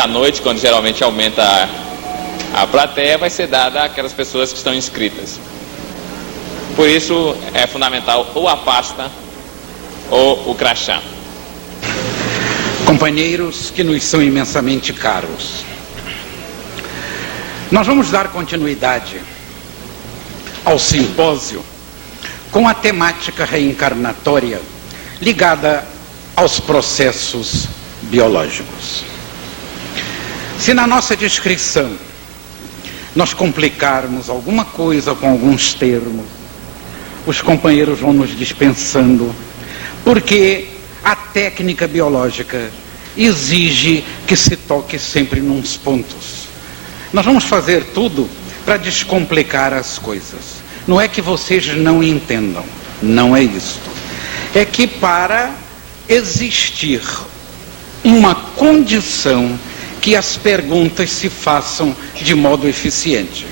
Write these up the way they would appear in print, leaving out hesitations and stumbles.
à noite, quando geralmente aumenta a plateia, vai ser dada àquelas pessoas que estão inscritas. Por isso é fundamental ou a pasta ou o crachá. Companheiros que nos são imensamente caros, nós vamos dar continuidade ao simpósio com a temática reencarnatória ligada aos processos biológicos. Se na nossa descrição nós complicarmos alguma coisa com alguns termos, os companheiros vão nos dispensando, porque a técnica biológica exige que se toque sempre nos pontos. Nós vamos fazer tudo para descomplicar as coisas. Não é que vocês não entendam, não é isso. É que para existir uma condição que as perguntas se façam de modo eficiente.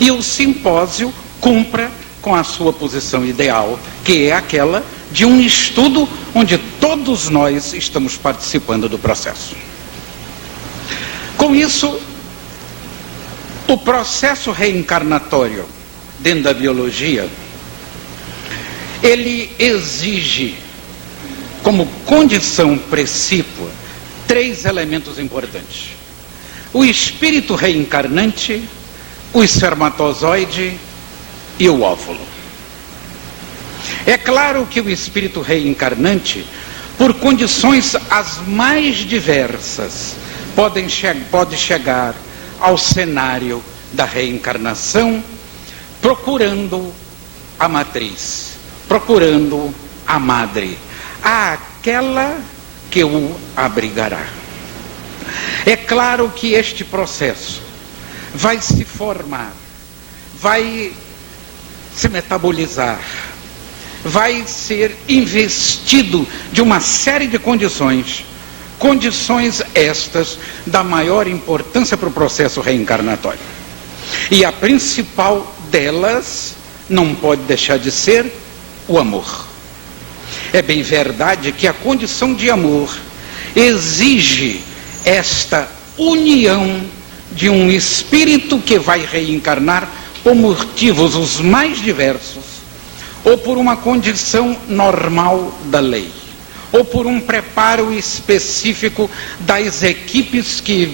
E o simpósio cumpra com a sua posição ideal, que é aquela de um estudo onde todos nós estamos participando do processo. Com isso, o processo reencarnatório dentro da biologia, ele exige como condição precípua 3 elementos importantes: o espírito reencarnante, o espermatozoide e o óvulo. É claro que o espírito reencarnante, por condições as mais diversas, pode chegar ao cenário da reencarnação procurando a matriz, procurando a madre, aquela que o abrigará. É claro que este processo vai se formar, vai se metabolizar, vai ser investido de uma série de condições estas da maior importância para o processo reencarnatório. E a principal delas não pode deixar de ser o amor. É bem verdade que a condição de amor exige esta união de um espírito que vai reencarnar por motivos os mais diversos, ou por uma condição normal da lei, ou por um preparo específico das equipes que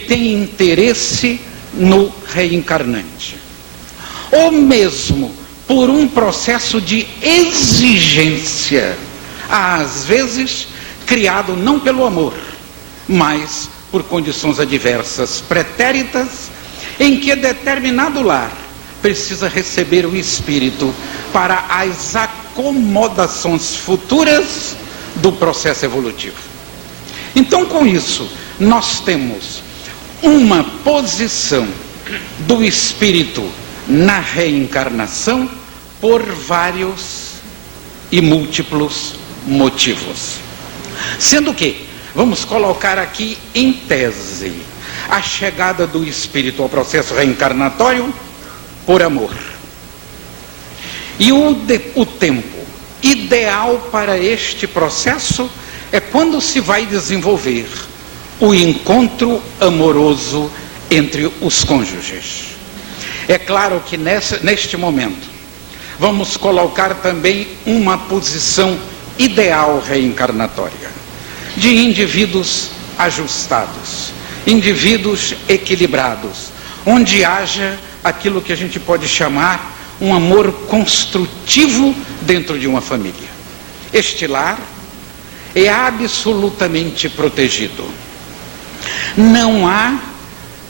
têm interesse no reencarnante, ou mesmo por um processo de exigência, às vezes criado não pelo amor, mas por condições adversas pretéritas, em que determinado lar precisa receber o espírito para as acomodações futuras do processo evolutivo. Então, com isso, nós temos uma posição do espírito na reencarnação por vários e múltiplos motivos. Sendo que, vamos colocar aqui em tese, a chegada do espírito ao processo reencarnatório por amor. E o tempo ideal para este processo é quando se vai desenvolver o encontro amoroso entre os cônjuges. É claro que neste momento vamos colocar também uma posição ideal reencarnatória de indivíduos ajustados, indivíduos equilibrados, onde haja aquilo que a gente pode chamar um amor construtivo dentro de uma família. Este lar é absolutamente protegido. Não há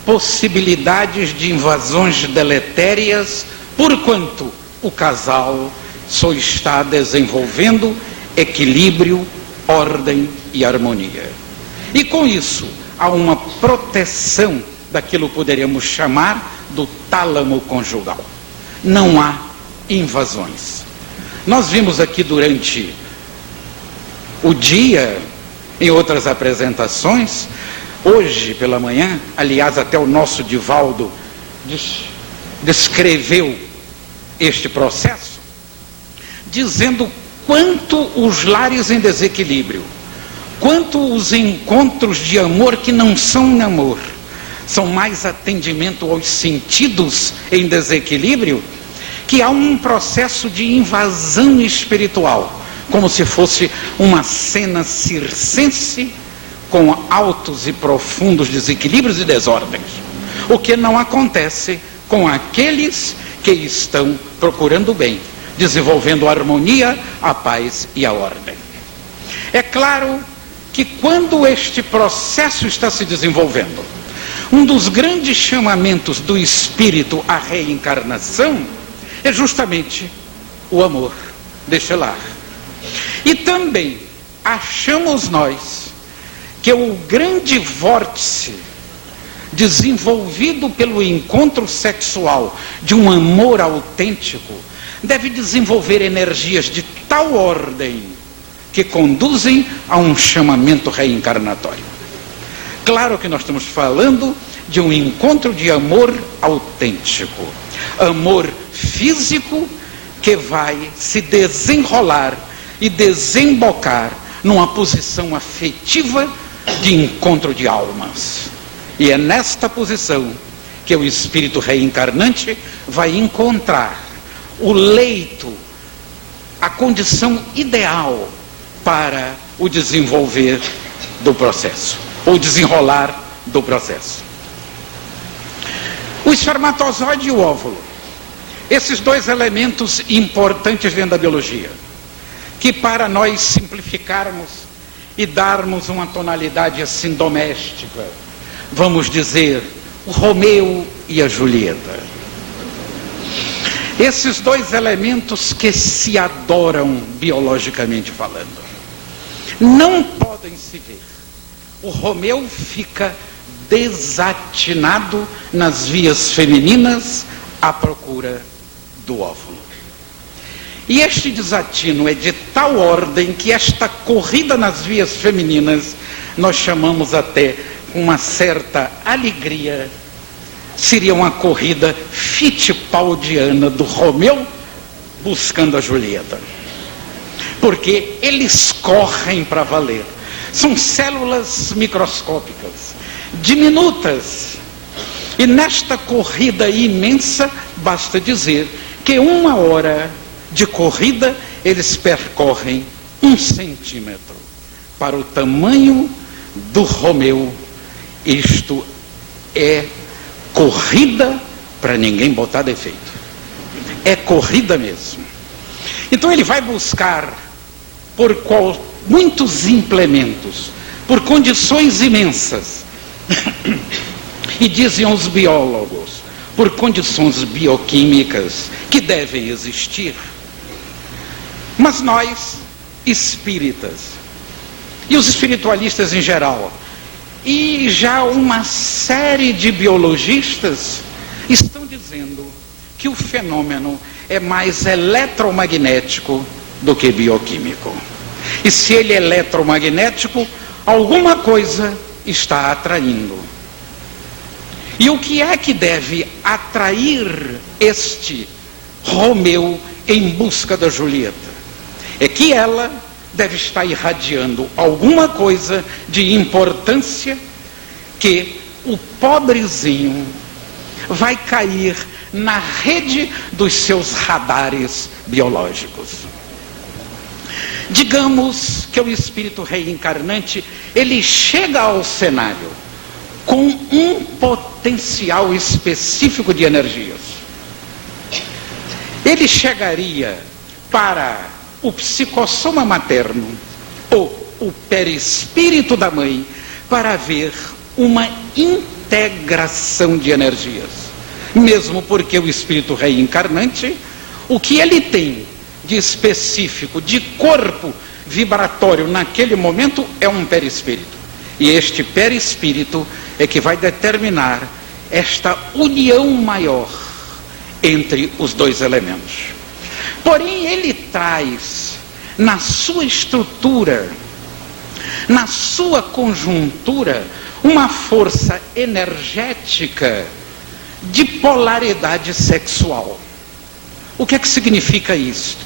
possibilidades de invasões deletérias, porquanto o casal só está desenvolvendo equilíbrio, ordem e harmonia. E com isso, há uma proteção daquilo que poderíamos chamar do tálamo conjugal. Não há invasões. Nós vimos aqui durante o dia, em outras apresentações, hoje pela manhã, aliás, até o nosso Divaldo descreveu este processo, dizendo quanto os lares em desequilíbrio quanto os encontros de amor que não são amor, são mais atendimento aos sentidos em desequilíbrio, que há um processo de invasão espiritual, como se fosse uma cena circense com altos e profundos desequilíbrios e desordens, o que não acontece com aqueles que estão procurando o bem, desenvolvendo a harmonia, a paz e a ordem. É claro que quando este processo está se desenvolvendo, um dos grandes chamamentos do espírito à reencarnação é justamente o amor deste lar. E também achamos nós que o grande vórtice desenvolvido pelo encontro sexual de um amor autêntico deve desenvolver energias de tal ordem que conduzem a um chamamento reencarnatório. Claro que nós estamos falando de um encontro de amor autêntico, amor físico que vai se desenrolar e desembocar numa posição afetiva de encontro de almas. E é nesta posição que o espírito reencarnante vai encontrar o leito, a condição ideal para o desenvolver do processo, ou desenrolar do processo. O espermatozoide e o óvulo, esses dois elementos importantes dentro da biologia, que para nós simplificarmos e darmos uma tonalidade assim doméstica, vamos dizer, o Romeu e a Julieta. Esses dois elementos que se adoram biologicamente falando, não podem se ver. O Romeu fica desatinado nas vias femininas à procura do óvulo. E este desatino é de tal ordem que esta corrida nas vias femininas, nós chamamos até com uma certa alegria, seria uma corrida fittipaldiana do Romeu buscando a Julieta. Porque eles correm para valer. São células microscópicas, diminutas. E nesta corrida imensa, basta dizer que 1 hora de corrida, eles percorrem 1 centímetro. Para o tamanho do Romeu, isto é corrida para ninguém botar defeito. É corrida mesmo. Então ele vai buscar muitos implementos, por condições imensas. E dizem os biólogos, por condições bioquímicas que devem existir. Mas nós, espíritas, e os espiritualistas em geral, e já uma série de biologistas estão dizendo que o fenômeno é mais eletromagnético do que bioquímico. E se ele é eletromagnético, alguma coisa está atraindo. E o que é que deve atrair este Romeu em busca da Julieta? É que ela deve estar irradiando alguma coisa de importância que o pobrezinho vai cair na rede dos seus radares biológicos. Digamos que o espírito reencarnante, ele chega ao cenário com um potencial específico de energias. Ele chegaria para o psicossoma materno ou o perispírito da mãe para ver uma integração de energias. Mesmo porque o espírito reencarnante, o que ele tem de específico, de corpo vibratório naquele momento é um perispírito. E este perispírito é que vai determinar esta união maior entre os dois elementos. Porém, ele traz na sua estrutura, na sua conjuntura, uma força energética de polaridade sexual. O que é que significa isso?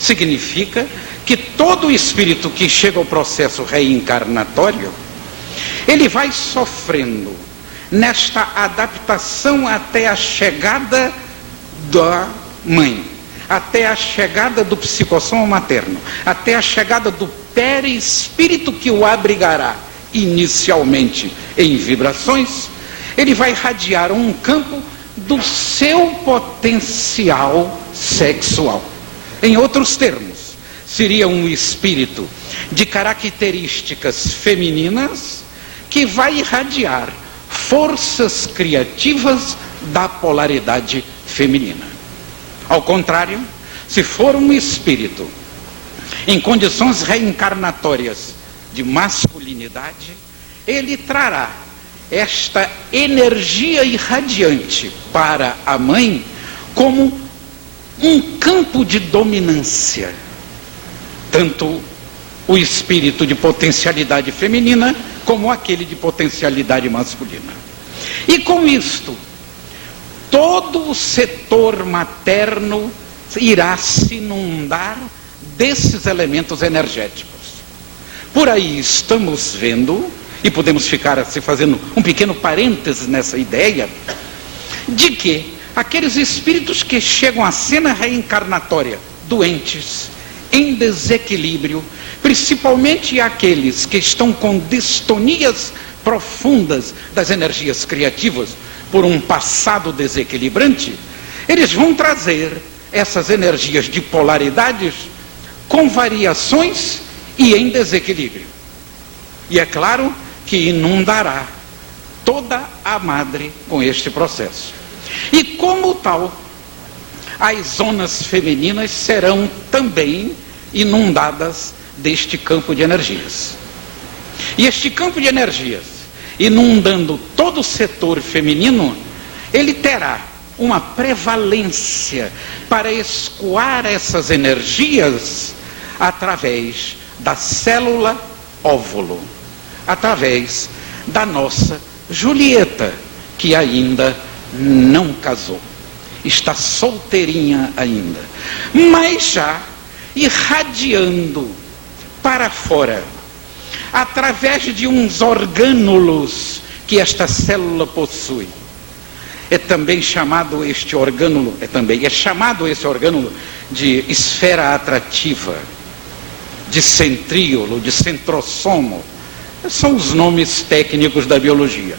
Significa que todo espírito que chega ao processo reencarnatório, ele vai sofrendo nesta adaptação até a chegada da mãe, até a chegada do psicossoma materno, até a chegada do perispírito que o abrigará inicialmente em vibrações. Ele vai irradiar um campo do seu potencial sexual. Em outros termos, seria um espírito de características femininas que vai irradiar forças criativas da polaridade feminina. Ao contrário, se for um espírito em condições reencarnatórias de masculinidade, ele trará esta energia irradiante para a mãe como um campo de dominância. Tanto o espírito de potencialidade feminina como aquele de potencialidade masculina. E com isto, todo o setor materno irá se inundar desses elementos energéticos. Por aí estamos vendo, e podemos ficar assim fazendo um pequeno parêntese nessa ideia, de que aqueles espíritos que chegam à cena reencarnatória doentes, em desequilíbrio, principalmente aqueles que estão com distonias profundas das energias criativas por um passado desequilibrante, eles vão trazer essas energias de polaridades com variações e em desequilíbrio. E é claro que inundará toda a madre com este processo. E como tal, as zonas femininas serão também inundadas deste campo de energias. E este campo de energias, inundando todo o setor feminino, ele terá uma prevalência para escoar essas energias através da célula óvulo, através da nossa Julieta, que ainda não casou, está solteirinha ainda, mas já irradiando para fora, através de uns orgânulos que esta célula possui. É também chamado este orgânulo, é chamado esse orgânulo de esfera atrativa, de centríolo, de centrossomo. São os nomes técnicos da biologia.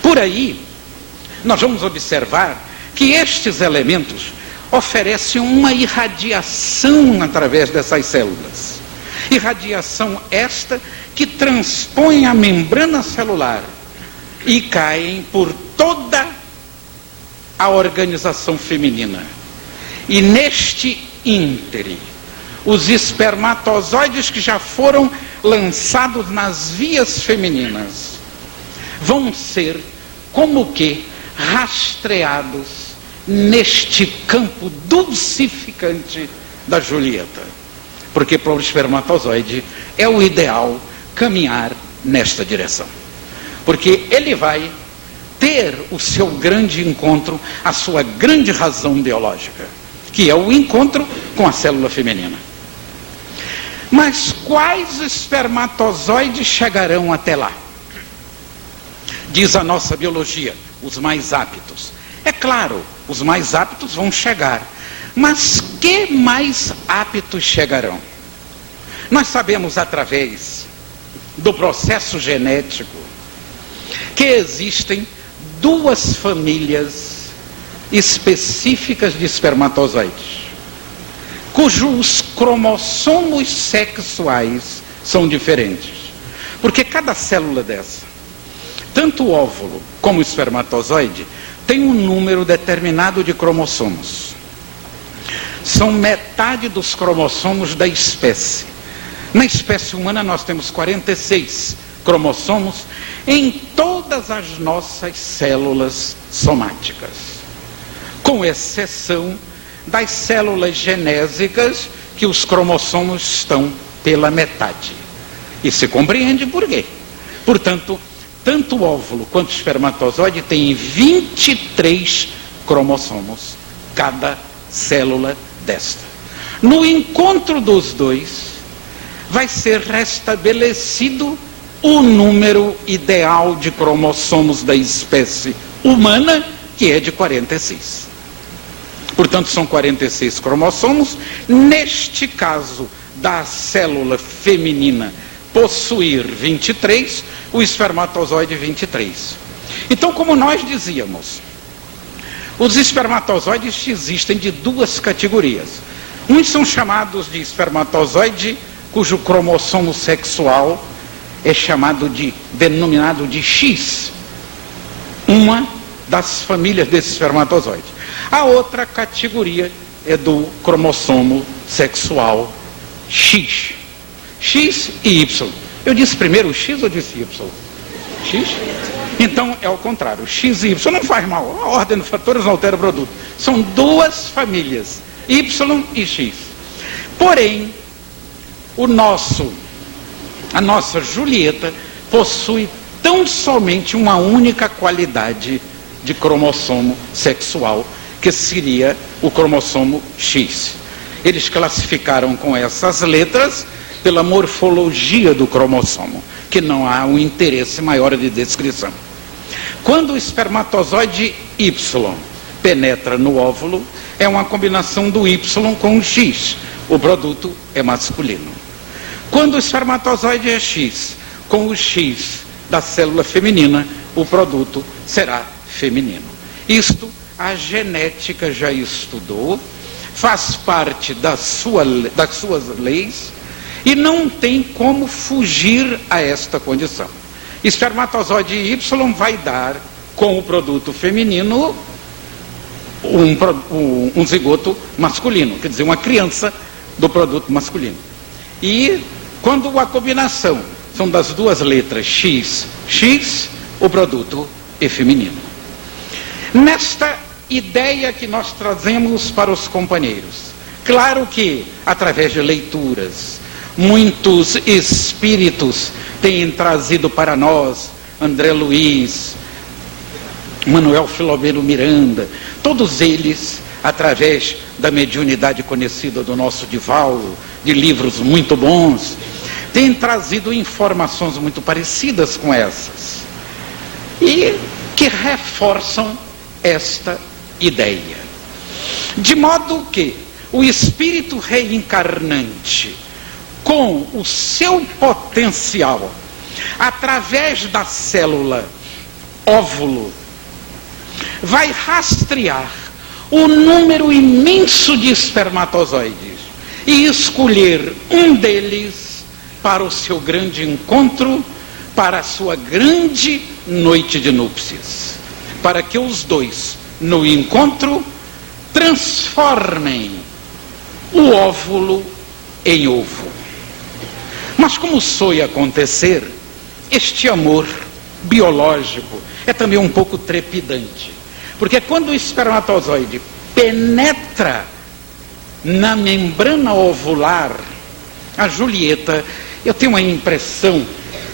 Por aí, nós vamos observar que estes elementos oferecem uma irradiação através dessas células. Irradiação esta que transpõe a membrana celular e caem por toda a organização feminina. E neste íntere, os espermatozoides que já foram lançados nas vias femininas vão ser como que rastreados neste campo dulcificante da Julieta, porque para o espermatozoide é o ideal caminhar nesta direção, porque ele vai ter o seu grande encontro, a sua grande razão biológica, que é o encontro com a célula feminina. Mas quais espermatozoides chegarão até lá? Diz a nossa biologia, os mais aptos. É claro, os mais aptos vão chegar, mas que mais aptos chegarão? Nós sabemos através do processo genético que existem duas famílias específicas de espermatozoides, cujos cromossomos sexuais são diferentes. Porque cada célula dessa, tanto o óvulo como o espermatozoide, tem um número determinado de cromossomos. São metade dos cromossomos da espécie. Na espécie humana nós temos 46 cromossomos em todas as nossas células somáticas, com exceção das células genésicas, que os cromossomos estão pela metade. E se compreende por quê. Portanto, tanto o óvulo quanto o espermatozoide têm 23 cromossomos, cada célula desta. No encontro dos dois, vai ser restabelecido o número ideal de cromossomos da espécie humana, que é de 46. Portanto, são 46 cromossomos. Neste caso da célula feminina possuir 23, o espermatozoide 23. Então, como nós dizíamos, os espermatozoides existem de duas categorias. Uns são chamados de espermatozoide cujo cromossomo sexual é denominado de X, uma das famílias desse espermatozoide. A outra categoria é do cromossomo sexual X. X e Y. Eu disse primeiro X ou disse Y? X? Então é o contrário. X e Y não faz mal. A ordem dos fatores não altera o produto. São duas famílias, Y e X. Porém, a nossa Julieta possui tão somente uma única qualidade de cromossomo sexual, que seria o cromossomo X. Eles classificaram com essas letras pela morfologia do cromossomo, que não há um interesse maior de descrição. Quando o espermatozoide Y penetra no óvulo, é uma combinação do Y com o X. O produto é masculino. Quando o espermatozoide é X, com o X da célula feminina, o produto será feminino. Isto a genética já estudou, faz parte das suas leis e não tem como fugir a esta condição. Espermatozoide Y vai dar com o produto feminino um zigoto masculino, quer dizer, uma criança do produto masculino. E quando a combinação são das duas letras X, X, o produto é feminino. Nesta ideia que nós trazemos para os companheiros, claro que através de leituras, muitos espíritos têm trazido para nós, André Luiz, Manuel Filomeno Miranda, todos eles, através da mediunidade conhecida do nosso Divaldo, de livros muito bons, têm trazido informações muito parecidas com essas, e que reforçam esta ideia. De modo que o espírito reencarnante, com o seu potencial, através da célula óvulo, vai rastrear o número imenso de espermatozoides e escolher um deles para o seu grande encontro, para a sua grande noite de núpcias, para que os dois, no encontro, transformem o óvulo em ovo. Mas como soe acontecer, este amor biológico é também um pouco trepidante, porque quando o espermatozoide penetra na membrana ovular, a Julieta, eu tenho uma impressão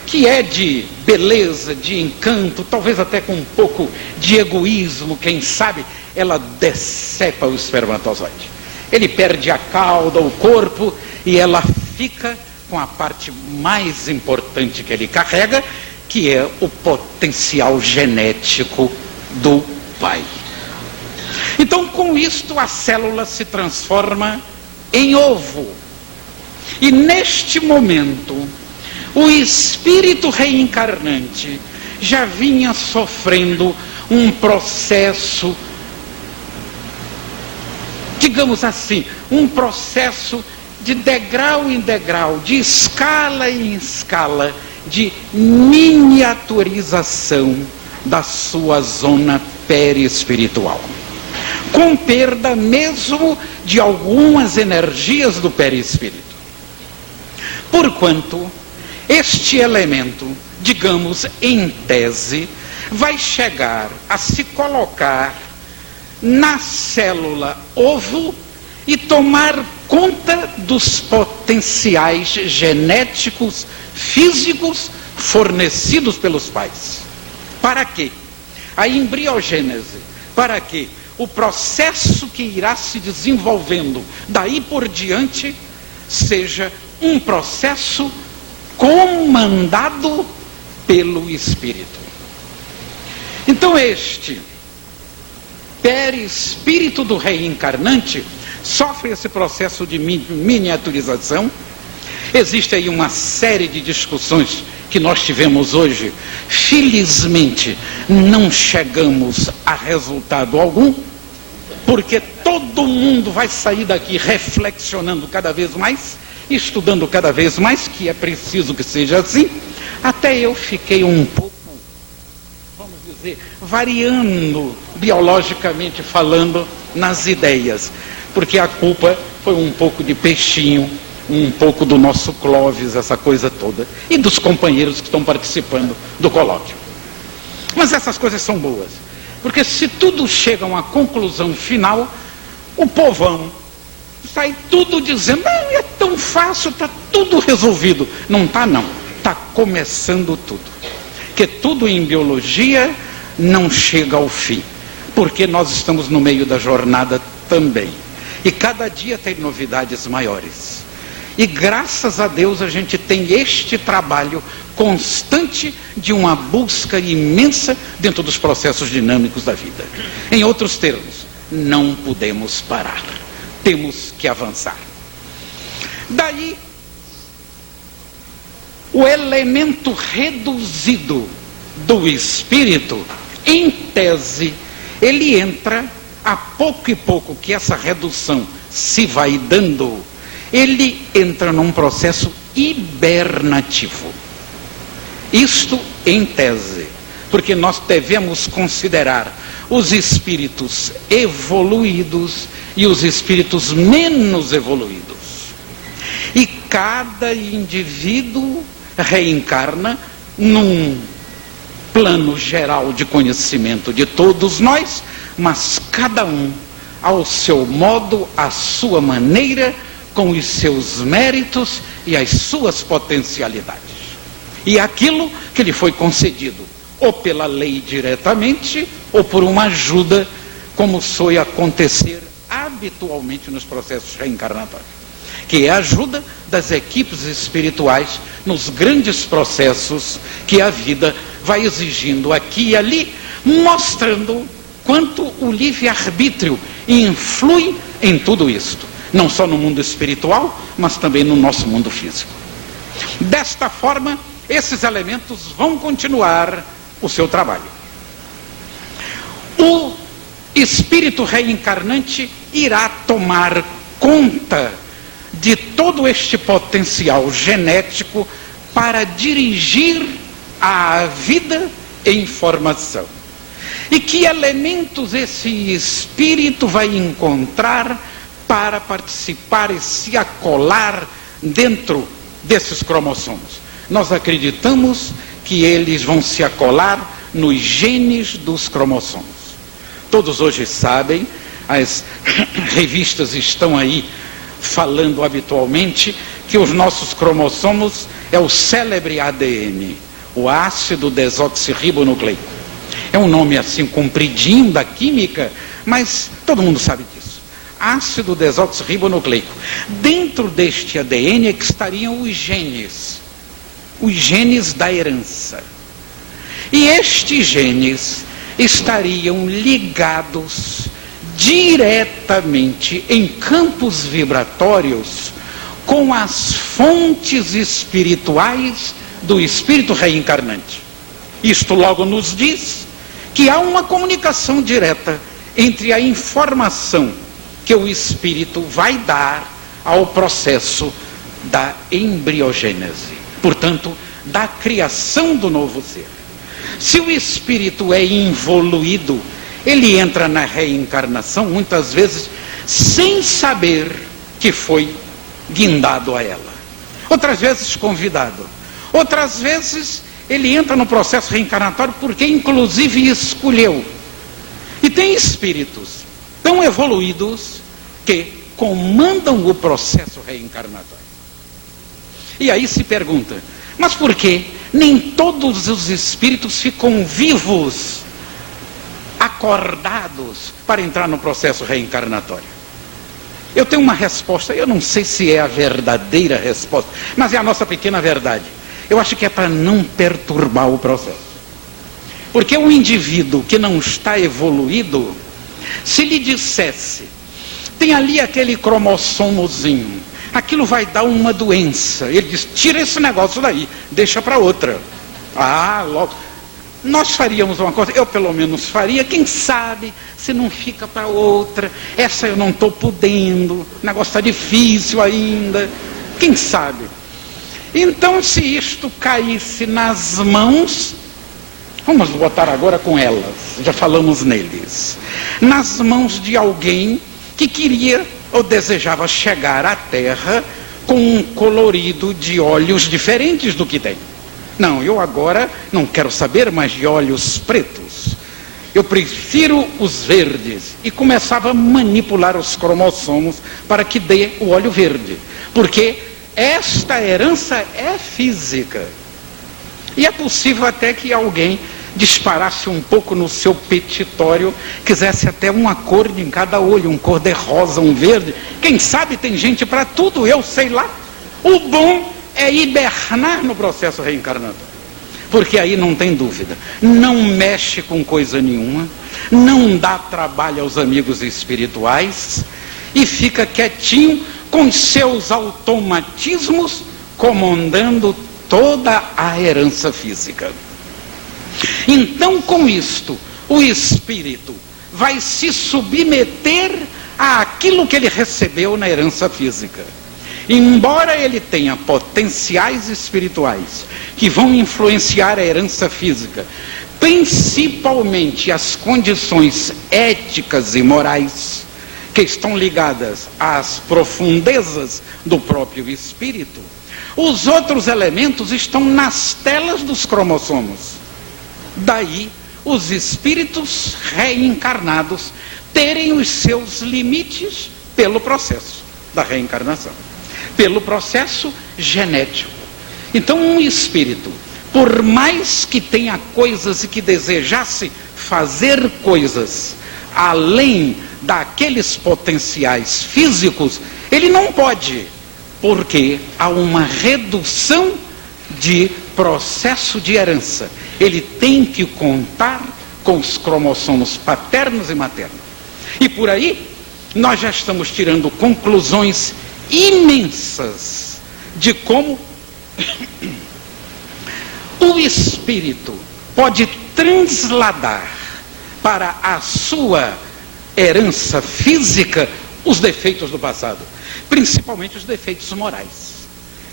que é de beleza, de encanto, talvez até com um pouco de egoísmo, quem sabe, ela decepa o espermatozoide. Ele perde a cauda, o corpo, e ela fica com a parte mais importante que ele carrega, que é o potencial genético do pai. Então, com isto, a célula se transforma em ovo. E neste momento, o espírito reencarnante já vinha sofrendo um processo, digamos assim, um processo de degrau em degrau, de escala em escala, de miniaturização da sua zona perispiritual, com perda mesmo de algumas energias do perispírito. Porquanto este elemento, digamos em tese, vai chegar a se colocar na célula ovo e tomar conta dos potenciais genéticos, físicos fornecidos pelos pais. Para quê? A embriogênese. Para quê? O processo que irá se desenvolvendo daí por diante seja um processo comandado pelo Espírito. Então este perispírito do reencarnante sofre esse processo de miniaturização. Existe aí uma série de discussões que nós tivemos hoje. Felizmente não chegamos a resultado algum, porque todo mundo vai sair daqui reflexionando cada vez mais, estudando cada vez mais, que é preciso que seja assim. Até eu fiquei um pouco, vamos dizer, variando biologicamente falando nas ideias, porque a culpa foi um pouco de peixinho, um pouco do nosso Clóvis, essa coisa toda, e dos companheiros que estão participando do colóquio. Mas essas coisas são boas, porque se tudo chega a uma conclusão final, o povão sai tudo dizendo: ah, é tão fácil, está tudo resolvido. Não está, não. Está começando tudo. Que tudo em biologia não chega ao fim, porque nós estamos no meio da jornada também. E cada dia tem novidades maiores. E graças a Deus a gente tem este trabalho constante de uma busca imensa dentro dos processos dinâmicos da vida. Em outros termos, não podemos parar. Temos que avançar. Daí, o elemento reduzido do espírito, em tese, ele entra, a pouco e pouco que essa redução se vai dando, ele entra num processo hibernativo. Isto em tese, porque nós devemos considerar os espíritos evoluídos e os espíritos menos evoluídos. E cada indivíduo reencarna num plano geral de conhecimento de todos nós, mas cada um ao seu modo, à sua maneira, com os seus méritos e as suas potencialidades. E aquilo que lhe foi concedido, ou pela lei diretamente, ou por uma ajuda, como foi acontecer habitualmente nos processos reencarnatórios, que é a ajuda das equipes espirituais nos grandes processos que a vida vai exigindo aqui e ali, mostrando quanto o livre-arbítrio influi em tudo isto, não só no mundo espiritual, mas também no nosso mundo físico. Desta forma, esses elementos vão continuar o seu trabalho. O espírito reencarnante irá tomar conta de todo este potencial genético para dirigir a vida em formação. E que elementos esse espírito vai encontrar para participar e se acolar dentro desses cromossomos? Nós acreditamos que eles vão se acolar nos genes dos cromossomos. Todos hoje sabem, as revistas estão aí falando habitualmente que os nossos cromossomos é o célebre ADN, o ácido desoxirribonucleico. É um nome assim compridinho da química, mas todo mundo sabe disso. Ácido desoxirribonucleico. Dentro deste ADN é que estariam os genes da herança. E estes genes estariam ligados diretamente em campos vibratórios com as fontes espirituais do espírito reencarnante. Isto logo nos diz que há uma comunicação direta entre a informação que o espírito vai dar ao processo da embriogênese, portanto, da criação do novo ser. Se o espírito é involuído, ele entra na reencarnação muitas vezes sem saber que foi guindado a ela. Outras vezes convidado. Outras vezes ele entra no processo reencarnatório porque inclusive escolheu. E tem espíritos tão evoluídos que comandam o processo reencarnatório. E aí se pergunta, mas por que nem todos os espíritos ficam vivos, acordados para entrar no processo reencarnatório? Eu tenho uma resposta, eu não sei se é a verdadeira resposta, mas é a nossa pequena verdade. Eu acho que é para não perturbar o processo. Porque um indivíduo que não está evoluído, se lhe dissesse, tem ali aquele cromossomozinho, aquilo vai dar uma doença. Ele diz, tira esse negócio daí, deixa para outra. Ah, logo. Nós faríamos uma coisa, eu pelo menos faria, quem sabe se não fica para outra, essa eu não estou podendo, o negócio está difícil ainda, quem sabe. Então, se isto caísse nas mãos, vamos botar agora com elas, já falamos neles, nas mãos de alguém que queria ou desejava chegar à Terra com um colorido de olhos diferentes do que tem. Não, eu agora não quero saber mais de olhos pretos. Eu prefiro os verdes. E começava a manipular os cromossomos para que dê o olho verde. Porque esta herança é física. E é possível até que alguém disparasse um pouco no seu petitório, quisesse até uma cor em cada olho, um cor-de-rosa, um verde. Quem sabe tem gente para tudo, eu sei lá. O bom é hibernar no processo reencarnatório, porque aí não tem dúvida, não mexe com coisa nenhuma, não dá trabalho aos amigos espirituais e fica quietinho com seus automatismos comandando toda a herança física. Então, com isto, o espírito vai se submeter àquilo que ele recebeu na herança física. Embora ele tenha potenciais espirituais que vão influenciar a herança física, principalmente as condições éticas e morais que estão ligadas às profundezas do próprio espírito, os outros elementos estão nas telas dos cromossomos. Daí, os espíritos reencarnados terem os seus limites pelo processo da reencarnação, pelo processo genético. Então, um espírito, por mais que tenha coisas e que desejasse fazer coisas além daqueles potenciais físicos, ele não pode, porque há uma redução de processo de herança. Ele tem que contar com os cromossomos paternos e maternos. E por aí, nós já estamos tirando conclusões imensas de como o espírito pode transladar para a sua herança física os defeitos do passado, principalmente os defeitos morais,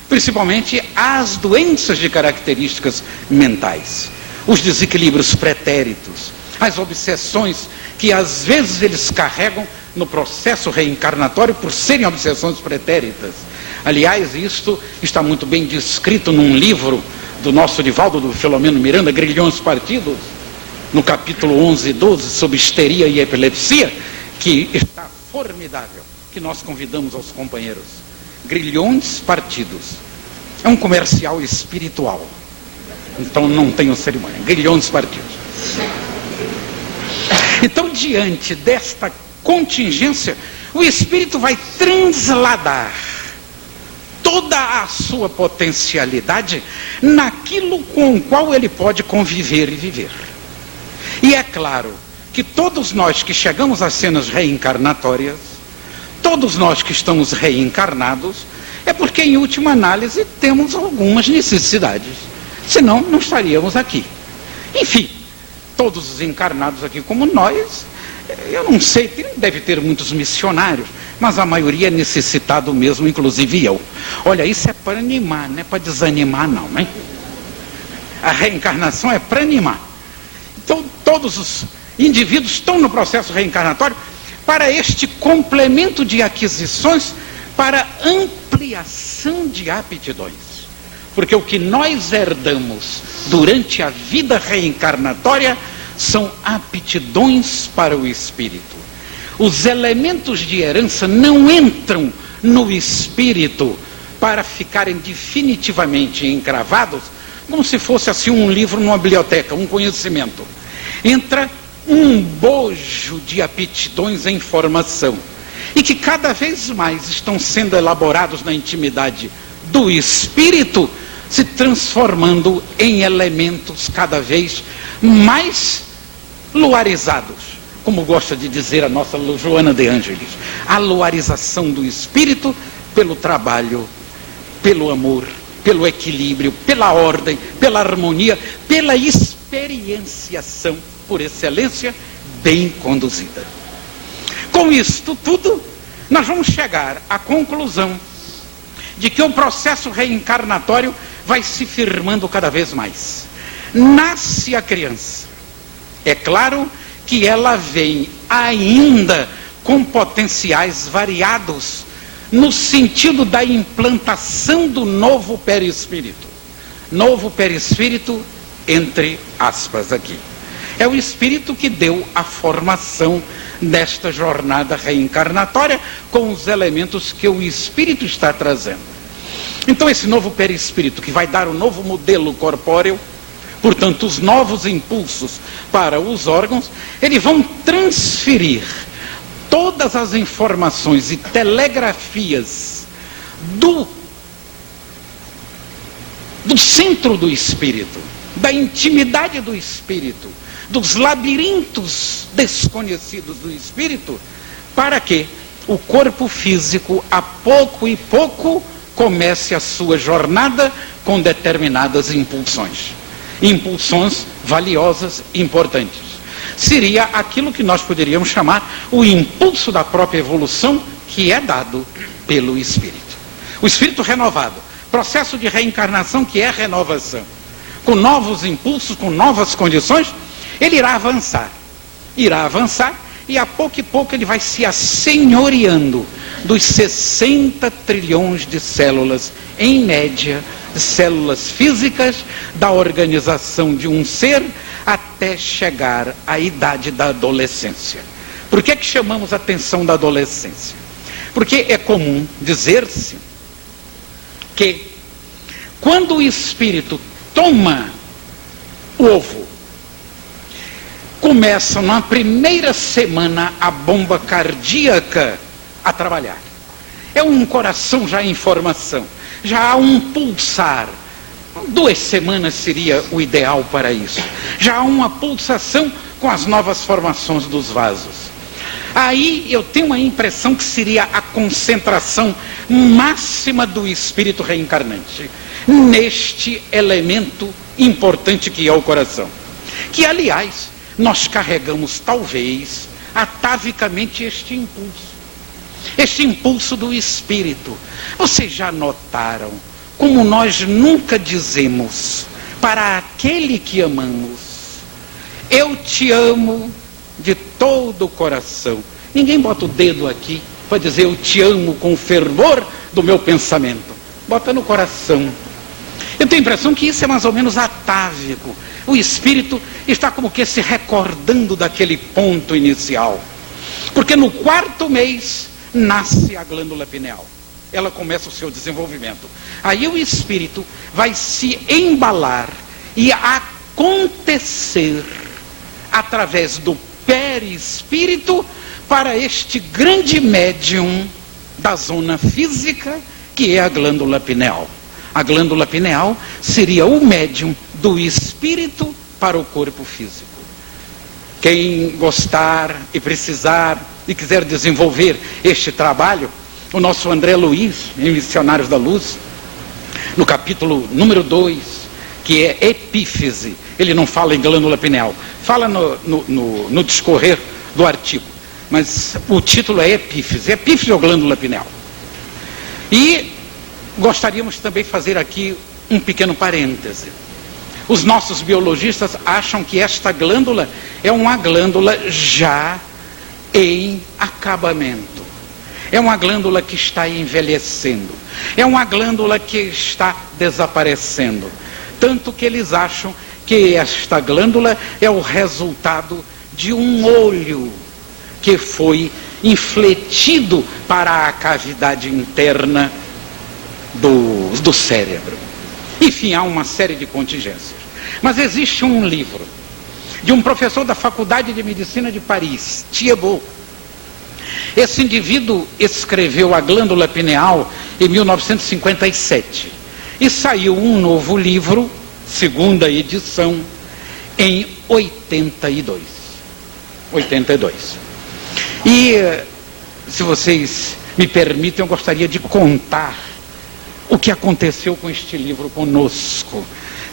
principalmente as doenças de características mentais, os desequilíbrios pretéritos, as obsessões que às vezes eles carregam no processo reencarnatório por serem obsessões pretéritas. Aliás, isto está muito bem descrito num livro do nosso Divaldo, do Filomeno Miranda, Grilhões Partidos, no capítulo 11 e 12, sobre histeria e epilepsia, que está formidável, que nós convidamos aos companheiros. Grilhões Partidos. É um comercial espiritual. Então não tenho cerimônia. Grilhões Partidos. Então, diante desta contingência, o espírito vai transladar toda a sua potencialidade naquilo com o qual ele pode conviver e viver. E é claro que todos nós que chegamos às cenas reencarnatórias, todos nós que estamos reencarnados, é porque em última análise temos algumas necessidades, senão não estaríamos aqui. Enfim, todos os encarnados aqui como nós, eu não sei, deve ter muitos missionários, mas a maioria é necessitado mesmo, inclusive eu. Olha, isso é para animar, não é para desanimar não, hein? A reencarnação é para animar. Então, todos os indivíduos estão no processo reencarnatório para este complemento de aquisições, para ampliação de aptidões. Porque o que nós herdamos durante a vida reencarnatória são aptidões para o espírito. Os elementos de herança não entram no espírito para ficarem definitivamente encravados, como se fosse assim um livro numa biblioteca, um conhecimento. Entra um bojo de aptidões em formação. e que cada vez mais estão sendo elaborados na intimidade do espírito, se transformando em elementos cada vez mais luarizados. Como gosta de dizer a nossa Joana de Ângeles, a luarização do espírito pelo trabalho, pelo amor, pelo equilíbrio, pela ordem, pela harmonia, pela experienciação por excelência bem conduzida. Com isto tudo, nós vamos chegar à conclusão de que o processo reencarnatório vai se firmando cada vez mais. Nasce a criança. É claro que ela vem ainda com potenciais variados no sentido da implantação do novo perispírito. Novo perispírito, entre aspas aqui. É o espírito que deu a formação desta jornada reencarnatória com os elementos que o espírito está trazendo. Então esse novo perispírito que vai dar o novo modelo corpóreo, portanto os novos impulsos para os órgãos, eles vão transferir todas as informações e telegrafias do centro do espírito, da intimidade do espírito, dos labirintos desconhecidos do espírito, para que o corpo físico, a pouco e pouco, comece a sua jornada com determinadas impulsões. Impulsões valiosas, importantes. Seria aquilo que nós poderíamos chamar o impulso da própria evolução, que é dado pelo espírito. O espírito renovado, processo de reencarnação que é renovação. Com novos impulsos, com novas condições, ele irá avançar e a pouco e pouco ele vai se assenhoreando dos 60 trilhões de células, em média, de células físicas da organização de um ser, até chegar à idade da adolescência. Por que chamamos a atenção da adolescência? Porque é comum dizer-se que quando o espírito toma o ovo, começa na primeira semana a bomba cardíaca a trabalhar. É um coração já em formação, já há um pulsar. 2 semanas seria o ideal para isso. Já há uma pulsação com as novas formações dos vasos. Aí eu tenho a impressão que seria a concentração máxima do espírito reencarnante neste elemento importante que é o coração. Que, aliás, nós carregamos talvez atavicamente este impulso do espírito. Vocês já notaram como nós nunca dizemos para aquele que amamos: eu te amo de todo o coração. Ninguém bota o dedo aqui para dizer eu te amo com o fervor do meu pensamento. Bota no coração. Eu tenho a impressão que isso é mais ou menos atávico. O espírito está como que se recordando daquele ponto inicial. Porque no 4º mês nasce a glândula pineal. Ela começa o seu desenvolvimento. Aí o espírito vai se embalar e acontecer através do perispírito para este grande médium da zona física, que é a glândula pineal. A glândula pineal seria o médium do espírito para o corpo físico. Quem gostar e precisar e quiser desenvolver este trabalho, o nosso André Luiz, em Missionários da Luz, no capítulo número 2, que é epífise, ele não fala em glândula pineal, fala no discorrer do artigo, mas o título é epífise ou glândula pineal. E gostaríamos também de fazer aqui um pequeno parêntese. Os nossos biologistas acham que esta glândula é uma glândula já em acabamento. É uma glândula que está envelhecendo. É uma glândula que está desaparecendo. Tanto que eles acham que esta glândula é o resultado de um olho que foi infletido para a cavidade interna do cérebro. Enfim, há uma série de contingências. Mas existe um livro de um professor da Faculdade de Medicina de Paris, Thiebaud, Esse indivíduo escreveu A Glândula Pineal em 1957 e saiu um novo livro, segunda edição, em 82. E, se vocês me permitem, eu gostaria de contar o que aconteceu com este livro conosco,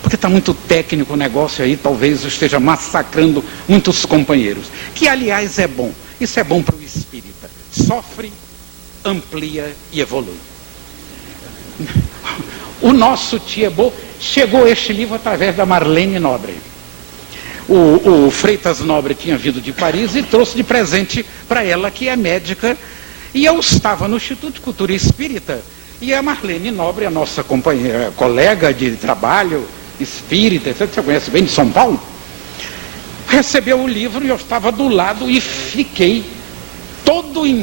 porque está muito técnico o negócio aí, talvez eu esteja massacrando muitos companheiros, que aliás é bom, isso é bom para o espírita, sofre, amplia e evolui. O nosso Thiébaut chegou a este livro através da Marlene Nobre. O Freitas Nobre tinha vindo de Paris e trouxe de presente para ela, que é médica, e eu estava no Instituto de Cultura Espírita, e a Marlene Nobre, a nossa companheira, colega de trabalho, espírita, etc., você conhece bem, de São Paulo, recebeu o livro e eu estava do lado e fiquei todo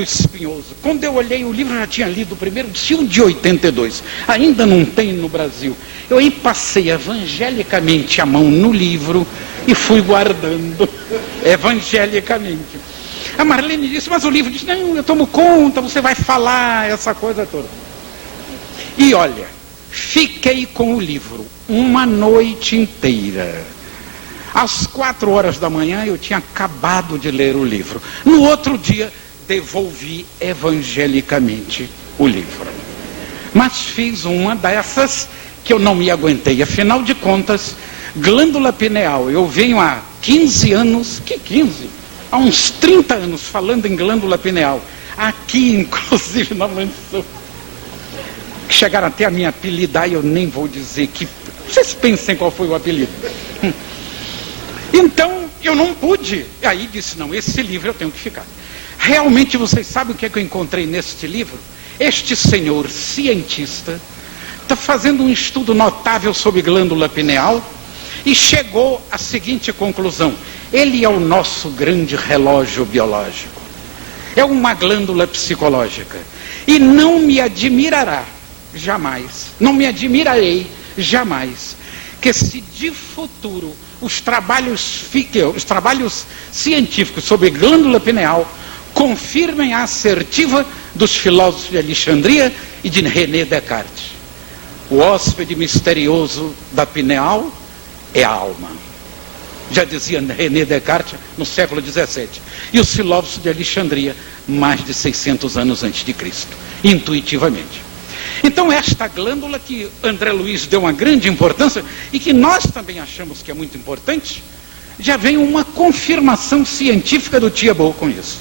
espinhoso. Quando eu olhei o livro, eu já tinha lido o primeiro, de 82, ainda não tem no Brasil. Eu aí passei evangelicamente a mão no livro e fui guardando evangelicamente. A Marlene disse, mas o livro disse, não, eu tomo conta, você vai falar, essa coisa toda. E olha, fiquei com o livro uma noite inteira. Às 4 horas da manhã eu tinha acabado de ler o livro. No outro dia, devolvi evangelicamente o livro. Mas fiz uma dessas que eu não me aguentei. Afinal de contas, glândula pineal, eu venho há 15 anos, há uns 30 anos falando em glândula pineal. Aqui, inclusive, na mansão. Chegaram até a me apelidar e eu nem vou dizer que... Vocês pensem qual foi o apelido. Então, eu não pude. Aí disse, não, esse livro eu tenho que ficar. Realmente, vocês sabem o que é que eu encontrei neste livro? Este senhor cientista está fazendo um estudo notável sobre glândula pineal e chegou à seguinte conclusão. Ele é o nosso grande relógio biológico. É uma glândula psicológica. E não me admirará jamais, não me admirarei jamais, que se de futuro os trabalhos científicos sobre glândula pineal confirmem a assertiva dos filósofos de Alexandria e de René Descartes. O hóspede misterioso da pineal é a alma. Já dizia René Descartes no século XVII. E os filósofos de Alexandria, mais de 600 anos antes de Cristo, intuitivamente. Então esta glândula que André Luiz deu uma grande importância e que nós também achamos que é muito importante, já vem uma confirmação científica do Thiébaut com isso.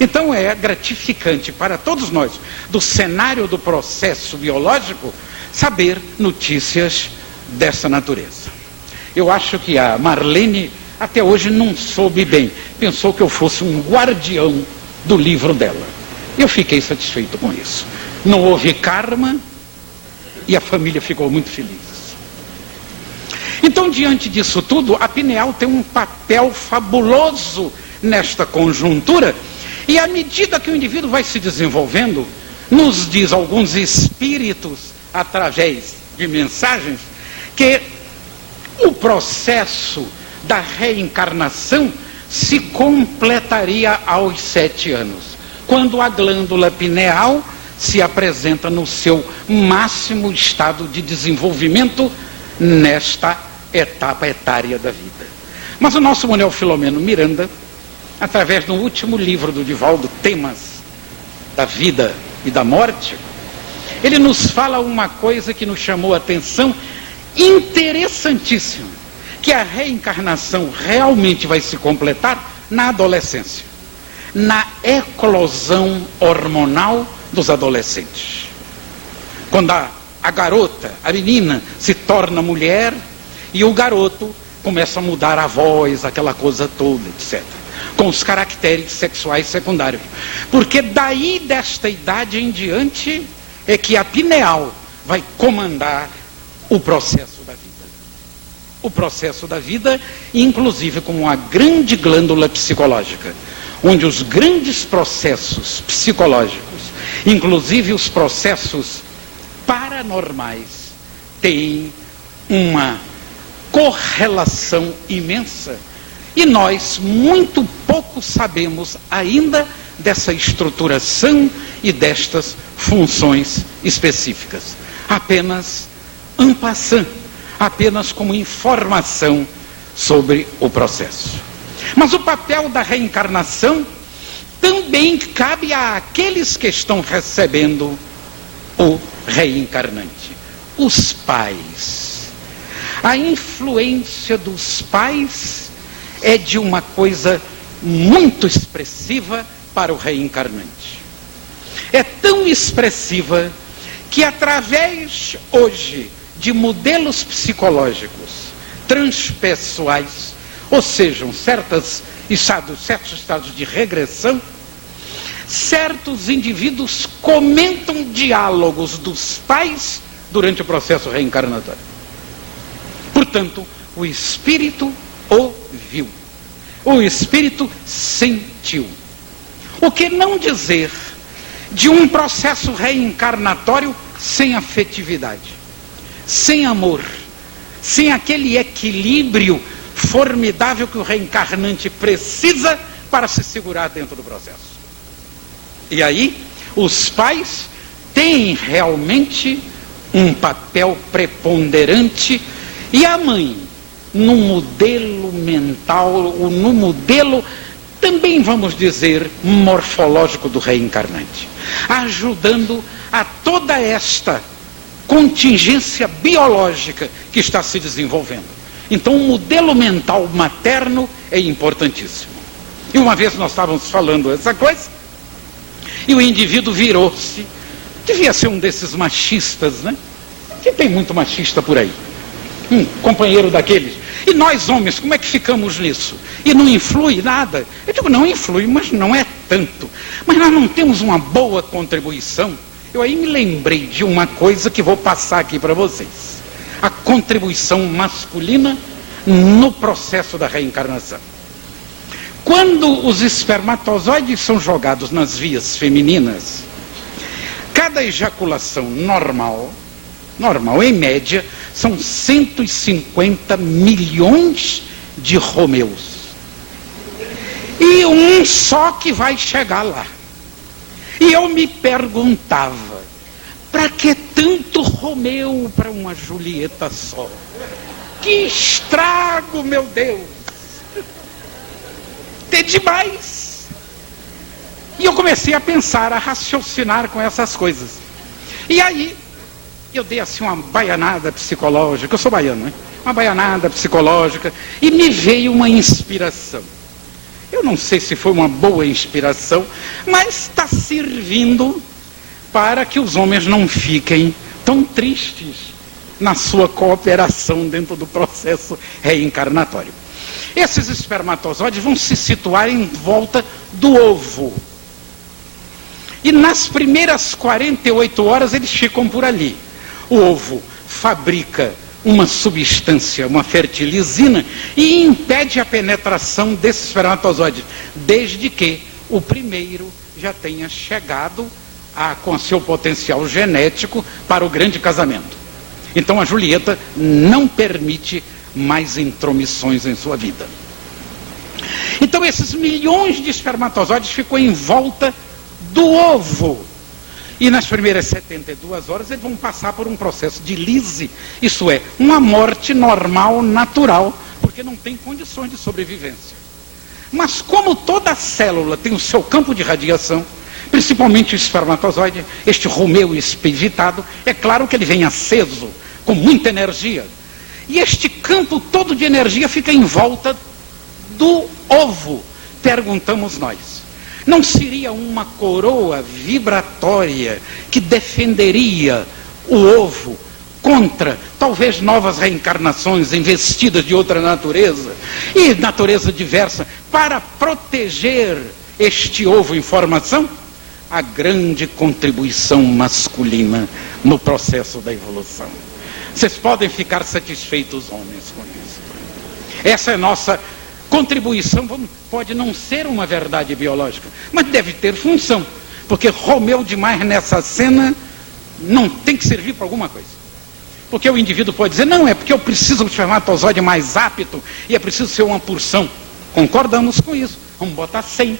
Então é gratificante para todos nós, do cenário do processo biológico, saber notícias dessa natureza. Eu acho que a Marlene até hoje não soube bem, pensou que eu fosse um guardião do livro dela. Eu fiquei satisfeito com isso. Não houve karma e a família ficou muito feliz. Então, diante disso tudo, a pineal tem um papel fabuloso nesta conjuntura. E à medida que o indivíduo vai se desenvolvendo, nos diz alguns espíritos, através de mensagens, que o processo da reencarnação se completaria aos 7 anos, quando a glândula pineal se apresenta no seu máximo estado de desenvolvimento nesta etapa etária da vida. Mas o nosso Manuel Filomeno Miranda, através do último livro do Divaldo, Temas da Vida e da Morte, ele nos fala uma coisa que nos chamou a atenção, interessantíssima, que a reencarnação realmente vai se completar na adolescência, na eclosão hormonal dos adolescentes. Quando a garota, a menina, se torna mulher e o garoto começa a mudar a voz, aquela coisa toda, etc. Com os caracteres sexuais secundários. Porque daí, desta idade em diante, é que a pineal vai comandar o processo da vida. O processo da vida, inclusive como uma grande glândula psicológica, onde os grandes processos psicológicos, inclusive os processos paranormais, têm uma correlação imensa E nós muito pouco sabemos ainda dessa estruturação e destas funções específicas. Apenas en passant, apenas como informação sobre o processo. Mas o papel da reencarnação também cabe àqueles que estão recebendo o reencarnante. Os pais. A influência dos pais é de uma coisa muito expressiva para o reencarnante. É tão expressiva que através hoje de modelos psicológicos transpessoais, ou seja, certos estados de regressão, certos indivíduos comentam diálogos dos pais durante o processo reencarnatório. Portanto, o espírito ouviu, o espírito sentiu. O que não dizer de um processo reencarnatório sem afetividade, sem amor, sem aquele equilíbrio formidável que o reencarnante precisa para se segurar dentro do processo. E aí, os pais têm realmente um papel preponderante, e a mãe, no modelo mental, ou no modelo, também vamos dizer, morfológico do reencarnante, ajudando a toda esta contingência biológica que está se desenvolvendo. Então, o modelo mental materno é importantíssimo. E uma vez nós estávamos falando essa coisa, e o indivíduo virou-se, devia ser um desses machistas, né? Que tem muito machista por aí. Um companheiro daqueles. E nós homens, como é que ficamos nisso? E não influi nada? Eu digo, não influi, mas não é tanto. Mas nós não temos uma boa contribuição. Eu aí me lembrei de uma coisa que vou passar aqui para vocês. A contribuição masculina no processo da reencarnação. Quando os espermatozoides são jogados nas vias femininas, cada ejaculação normal, em média, são 150 milhões de Romeus. E um só que vai chegar lá. E eu me perguntava, para que tanto Romeu para uma Julieta só? Que estrago, meu Deus! É demais! E eu comecei a pensar, a raciocinar com essas coisas. E aí, eu dei assim uma baianada psicológica, eu sou baiano, né? Uma baianada psicológica, e me veio uma inspiração. Eu não sei se foi uma boa inspiração, mas está servindo para que os homens não fiquem tão tristes na sua cooperação dentro do processo reencarnatório. Esses espermatozoides vão se situar em volta do ovo. E nas primeiras 48 horas eles ficam por ali. O ovo fabrica uma substância, uma fertilizina, e impede a penetração desses espermatozoides, desde que o primeiro já tenha chegado com seu potencial genético para o grande casamento. Então a Julieta não permite mais intromissões em sua vida. Então esses milhões de espermatozoides ficam em volta do ovo. E nas primeiras 72 horas eles vão passar por um processo de lise, isso é, uma morte normal, natural, porque não tem condições de sobrevivência. Mas como toda célula tem o seu campo de radiação, principalmente o espermatozoide, este Romeu espivitado, é claro que ele vem aceso, com muita energia. E este campo todo de energia fica em volta do ovo, perguntamos nós. Não seria uma coroa vibratória que defenderia o ovo contra talvez novas reencarnações investidas de outra natureza e natureza diversa, para proteger este ovo em formação? A grande contribuição masculina no processo da evolução. Vocês podem ficar satisfeitos, homens, com isso. Essa é nossa contribuição. Pode não ser uma verdade biológica, mas deve ter função, porque Romeu demais nessa cena não tem que servir para alguma coisa. Porque o indivíduo pode dizer, não, é porque eu preciso de um espermatozoide mais apto e é preciso ser uma porção. concordamos com isso. Vamos botar 100,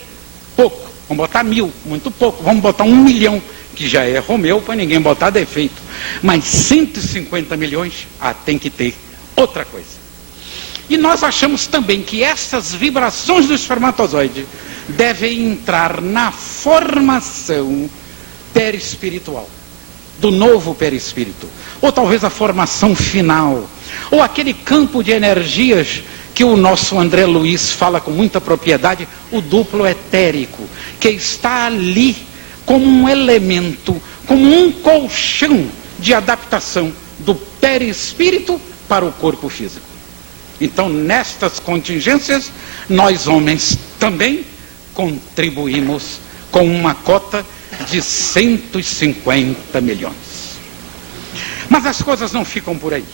pouco. Vamos botar 1000, muito pouco. Vamos botar 1 milhão, que já é Romeu, para ninguém botar defeito. Mas 150 milhões, tem que ter outra coisa. E nós achamos também que essas vibrações do espermatozoide devem entrar na formação perispiritual, do novo perispírito, ou talvez a formação final, ou aquele campo de energias que o nosso André Luiz fala com muita propriedade, o duplo etérico, que está ali como um elemento, como um colchão de adaptação do perispírito para o corpo físico. Então, nestas contingências, nós homens também contribuímos com uma cota de 150 milhões. Mas as coisas não ficam por aí.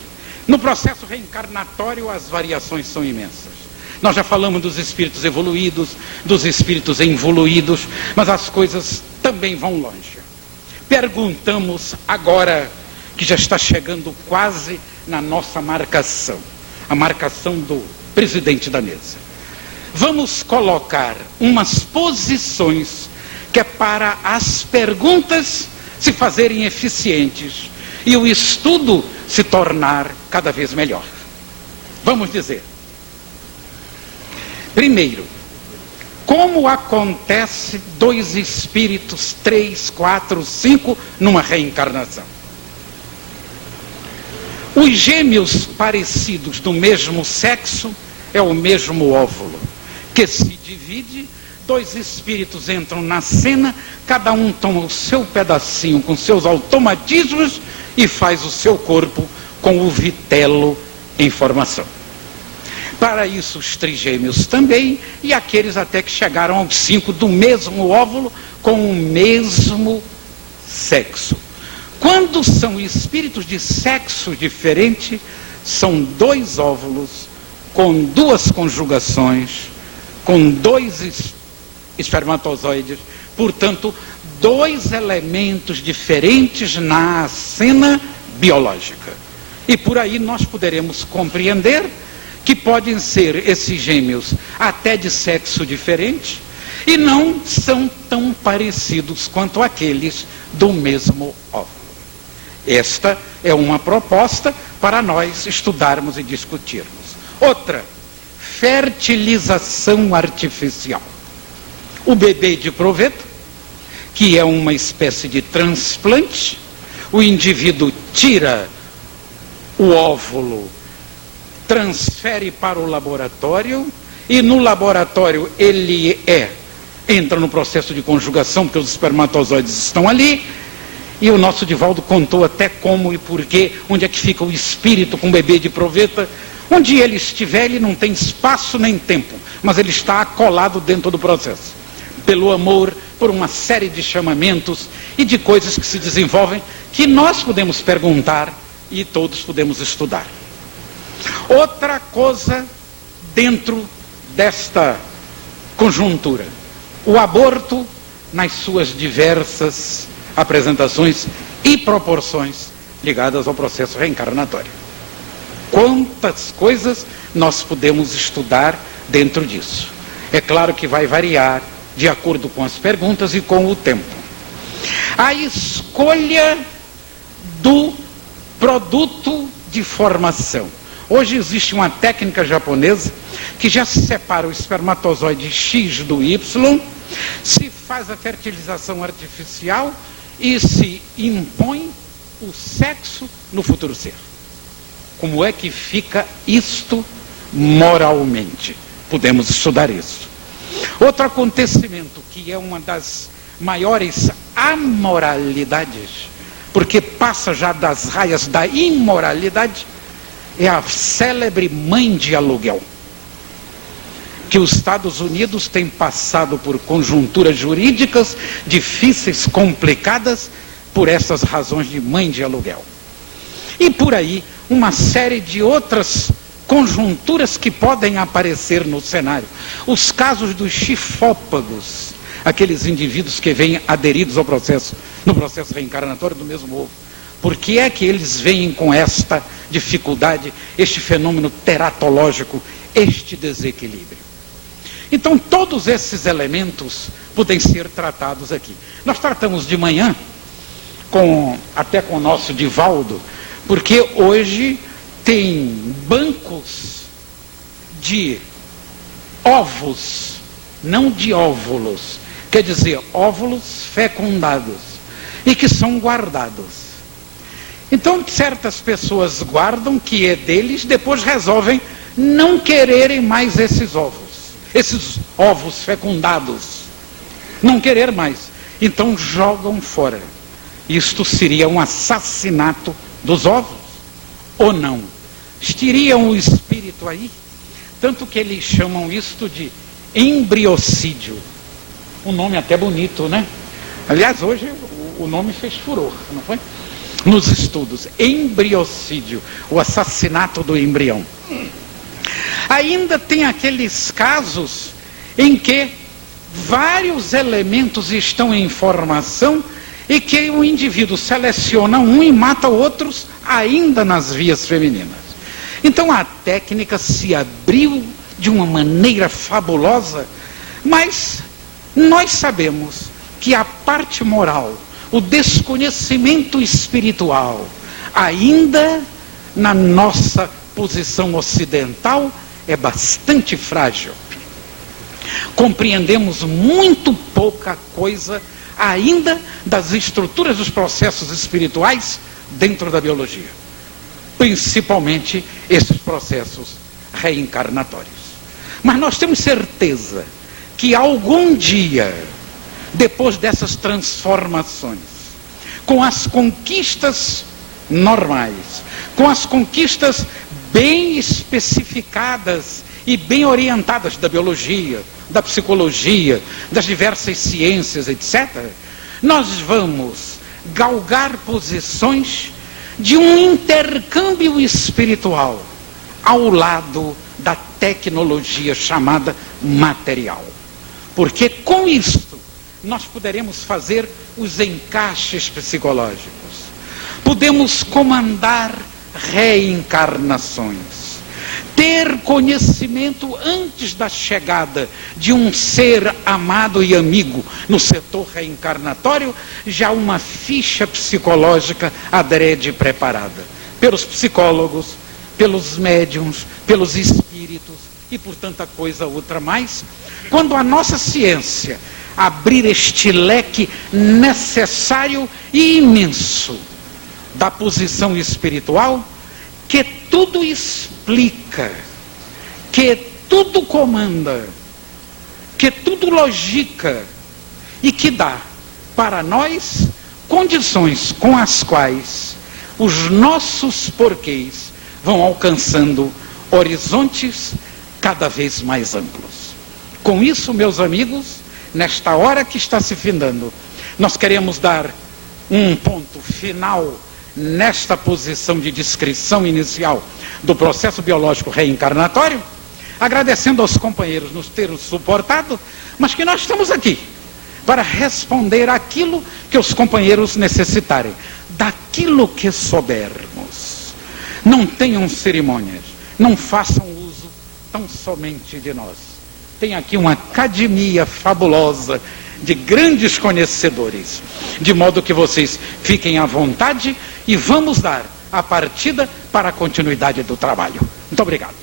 No processo reencarnatório, as variações são imensas. Nós já falamos dos espíritos evoluídos, dos espíritos involuídos, mas as coisas também vão longe. Perguntamos agora, que já está chegando quase na nossa marcação, a marcação do presidente da mesa. Vamos colocar umas posições que é para as perguntas se fazerem eficientes e o estudo se tornar cada vez melhor. Vamos dizer, primeiro, como acontece 2 espíritos, 3, 4, 5 numa reencarnação? Os gêmeos parecidos do mesmo sexo é o mesmo óvulo, que se divide, 2 espíritos entram na cena, cada um toma o seu pedacinho com seus automatismos e faz o seu corpo com o vitelo em formação. Para isso os trigêmeos também, e aqueles até que chegaram aos 5 do mesmo óvulo com o mesmo sexo. Quando são espíritos de sexo diferente, são 2 óvulos com 2 conjugações, com 2 espermatozoides, portanto, 2 elementos diferentes na cena biológica. E por aí nós poderemos compreender que podem ser esses gêmeos até de sexo diferente e não são tão parecidos quanto aqueles do mesmo óvulo. Esta é uma proposta para nós estudarmos e discutirmos. Outra, fertilização artificial. O bebê de proveta, que é uma espécie de transplante, o indivíduo tira o óvulo, transfere para o laboratório, e no laboratório ele entra no processo de conjugação, porque os espermatozoides estão ali, e o nosso Divaldo contou até como e porquê, onde é que fica o espírito com o bebê de proveta. Onde ele estiver, ele não tem espaço nem tempo, mas ele está acolado dentro do processo. Pelo amor, por uma série de chamamentos e de coisas que se desenvolvem, que nós podemos perguntar e todos podemos estudar. Outra coisa dentro desta conjuntura, o aborto nas suas diversas apresentações e proporções ligadas ao processo reencarnatório. Quantas coisas nós podemos estudar dentro disso? É claro que vai variar de acordo com as perguntas e com o tempo. A escolha do produto de formação. Hoje existe uma técnica japonesa que já se separa o espermatozoide X do Y, se faz a fertilização artificial e se impõe o sexo no futuro ser. Como é que fica isto moralmente? Podemos estudar isso. Outro acontecimento que é uma das maiores amoralidades, porque passa já das raias da imoralidade, é a célebre mãe de aluguel, que os Estados Unidos têm passado por conjunturas jurídicas difíceis, complicadas, por essas razões de mãe de aluguel. E por aí, uma série de outras conjunturas que podem aparecer no cenário. Os casos dos chifópagos, aqueles indivíduos que vêm aderidos ao processo, no processo reencarnatório do mesmo ovo. Por que é que eles vêm com esta dificuldade, este fenômeno teratológico, este desequilíbrio? Então, todos esses elementos podem ser tratados aqui. Nós tratamos de manhã, até com o nosso Divaldo, porque hoje tem bancos de ovos, não de óvulos, quer dizer, óvulos fecundados, e que são guardados. Então, certas pessoas guardam que é deles, depois resolvem não quererem mais esses ovos fecundados, não querer mais. Então jogam fora. Isto seria um assassinato dos ovos, ou não? Estiriam o espírito aí? Tanto que eles chamam isto de embriocídio. Um nome até bonito, né? Aliás, hoje o nome fez furor, não foi? Nos estudos, embriocídio, o assassinato do embrião. Ainda tem aqueles casos em que vários elementos estão em formação e que o indivíduo seleciona um e mata outros ainda nas vias femininas. Então a técnica se abriu de uma maneira fabulosa, mas nós sabemos que a parte moral, o desconhecimento espiritual, ainda na nossa posição ocidental, é bastante frágil. Compreendemos muito pouca coisa ainda das estruturas dos processos espirituais dentro da biologia, principalmente esses processos reencarnatórios. Mas nós temos certeza que algum dia, depois dessas transformações, com as conquistas normais, com as conquistas bem especificadas e bem orientadas da biologia, da psicologia, das diversas ciências, etc., nós vamos galgar posições de um intercâmbio espiritual ao lado da tecnologia chamada material. Porque com isto nós poderemos fazer os encaixes psicológicos, podemos comandar reencarnações, ter conhecimento antes da chegada de um ser amado e amigo no setor reencarnatório, já uma ficha psicológica adrede preparada pelos psicólogos, pelos médiuns, pelos espíritos e por tanta coisa outra mais. Quando a nossa ciência abrir este leque necessário e imenso da posição espiritual, que tudo explica, que tudo comanda, que tudo logica e que dá para nós condições com as quais os nossos porquês vão alcançando horizontes cada vez mais amplos. Com isso, meus amigos, nesta hora que está se findando, nós queremos dar um ponto final nesta posição de descrição inicial do processo biológico reencarnatório, agradecendo aos companheiros nos terem suportado, mas que nós estamos aqui para responder aquilo que os companheiros necessitarem, daquilo que soubermos. Não tenham cerimônias, não façam uso tão somente de nós. Tem aqui uma academia fabulosa de grandes conhecedores, de modo que vocês fiquem à vontade e vamos dar a partida para a continuidade do trabalho. Muito obrigado.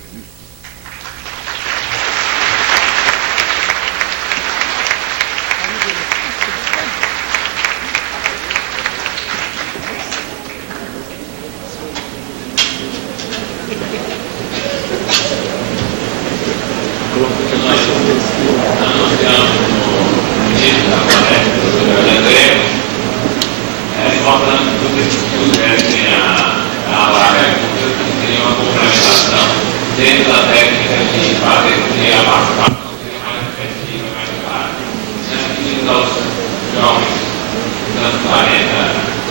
Dentro da técnica de fazer com que a participação seja mais efetiva e mais clara. Sendo aos jovens, tanto planeta,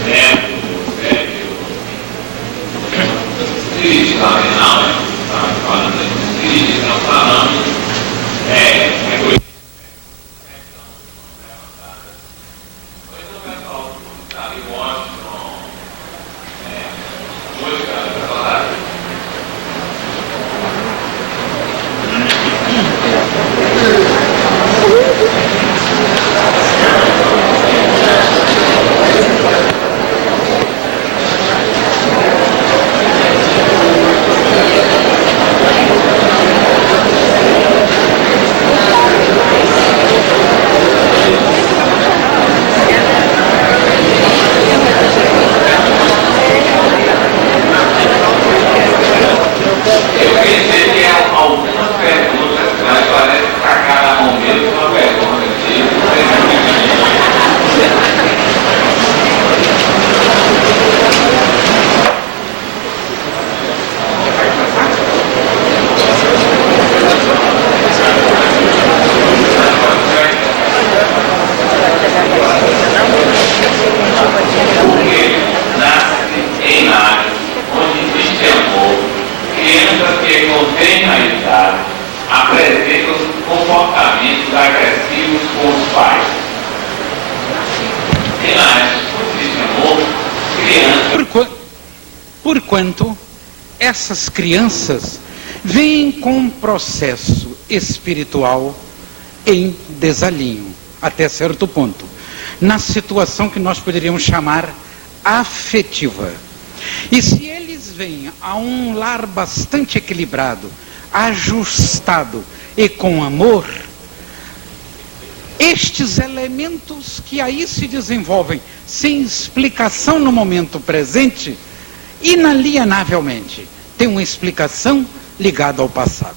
neto, velho, espírito lá final, estava falando de espírito, não falando, é coisa. bem realizado, apresentam comportamentos agressivos com os pais. Porquanto essas crianças vêm com um processo espiritual em desalinho, até certo ponto, na situação que nós poderíamos chamar afetiva. E se eles vêm a um lar bastante equilibrado, ajustado e com amor, estes elementos que aí se desenvolvem sem explicação no momento presente, inalienavelmente tem uma explicação ligada ao passado.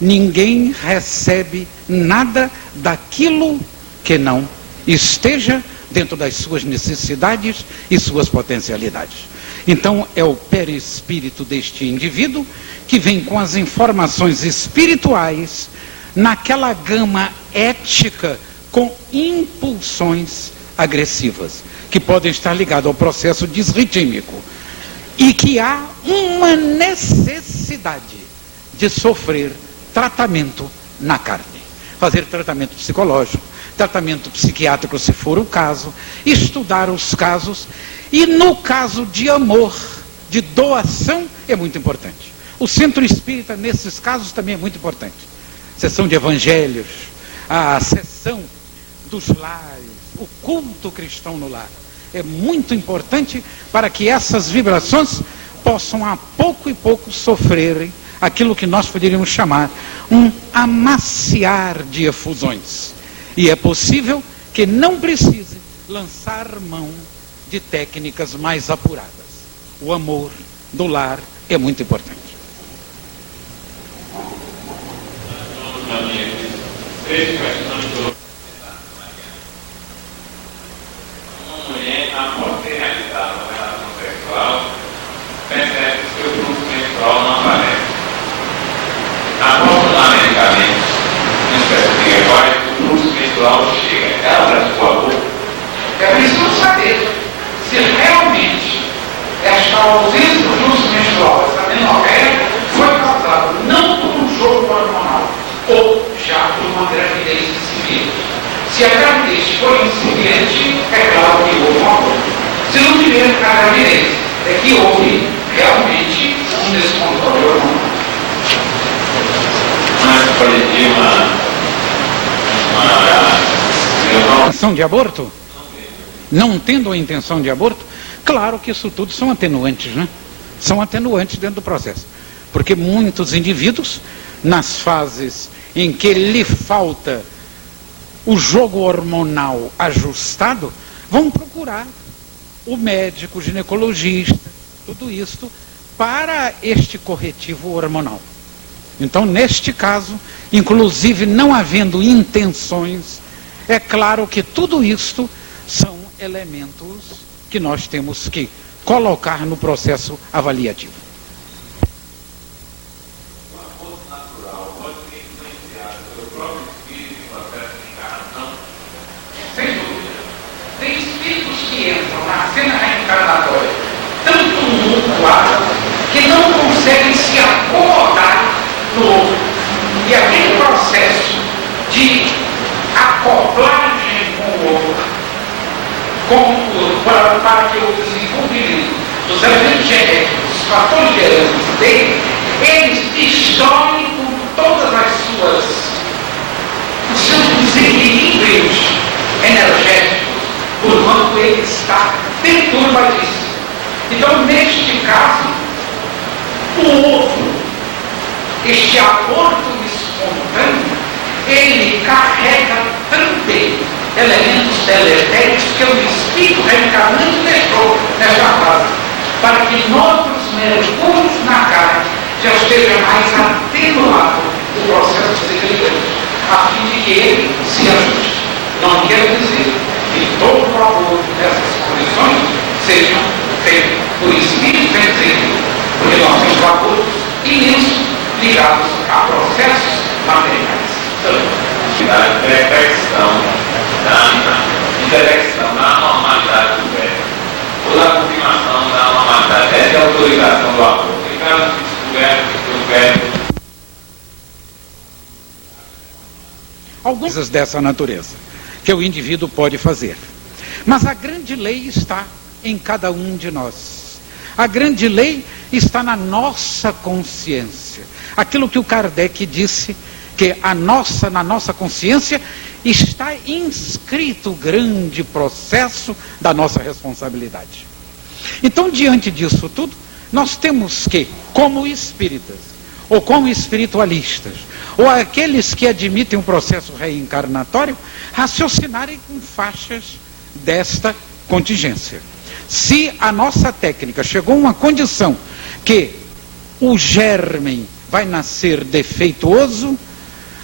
Ninguém recebe nada daquilo que não esteja dentro das suas necessidades e suas potencialidades. Então é o perispírito deste indivíduo que vem com as informações espirituais naquela gama ética com impulsões agressivas, que podem estar ligadas ao processo disritímico, e que há uma necessidade de sofrer tratamento na carne, fazer tratamento psicológico, tratamento psiquiátrico se for o caso, estudar os casos, e no caso de amor, de doação, é muito importante. O centro espírita nesses casos também é muito importante. Sessão de evangelhos, a sessão dos lares, o culto cristão no lar. É muito importante para que essas vibrações possam a pouco e pouco sofrerem aquilo que nós poderíamos chamar um amaciar de efusões. E é possível que não precise lançar mão de técnicas mais apuradas. O amor do lar é muito importante. Uma mulher, após ter realizado uma relação sexual, percebe que o fluxo menstrual não aparece. Após um medicamento, especificamente, o fluxo menstrual chega. Ela praticou aborto. É preciso saber se realmente esta ausência do fluxo menstrual, essa menorreia, foi causada não por um jogo hormonal ou já por uma gravidez incipiente. Se a gravidez for incipiente, é claro que houve um aborto. Se não tiver a gravidez, é que houve realmente um descontrole hormonal. Mas pode ter uma intenção de aborto? Não tendo a intenção de aborto, claro que isso tudo são atenuantes, né? São atenuantes dentro do processo. Porque muitos indivíduos, nas fases em que lhe falta o jogo hormonal ajustado, vão procurar o médico, o ginecologista, tudo isto, para este corretivo hormonal. Então, neste caso, inclusive não havendo intenções, é claro que tudo isto são elementos que nós temos que colocar no processo avaliativo. Que não conseguem se acomodar no outro. E aquele processo de acoplar com o outro, para que o desenvolvimento dos elementos genéticos, dos fatores de herança dele, eles destroem com todas os seus desequilíbrios energéticos, porquanto ele está perturbadíssimo. Então, neste caso, o ovo, este aborto espontâneo, ele carrega também elementos deletérios que o espírito reencarnante deixou nesta fase, para que novos mergulhos na carne já esteja mais atenuado o processo desequilibrante, a fim de que ele se ajuste. Não quer dizer que todo o aborto dessas condições sejam feitos por espírito vencido, porque nós temos abortos imensos ligados a processos materiais. Da intersecção da anormalidade do velho, ou da confirmação da anormalidade, essa é a autorização do aborto. Em caso de descoberto que o velho algumas coisas dessa natureza que o indivíduo pode fazer. Mas a grande lei está em cada um de nós. A grande lei está na nossa consciência. Aquilo que o Kardec disse, que na nossa consciência está inscrito o grande processo da nossa responsabilidade. Então, diante disso tudo, nós temos que, como espíritas, ou como espiritualistas, ou aqueles que admitem um processo reencarnatório, raciocinarem com faixas desta contingência. Se a nossa técnica chegou a uma condição que o germe vai nascer defeituoso,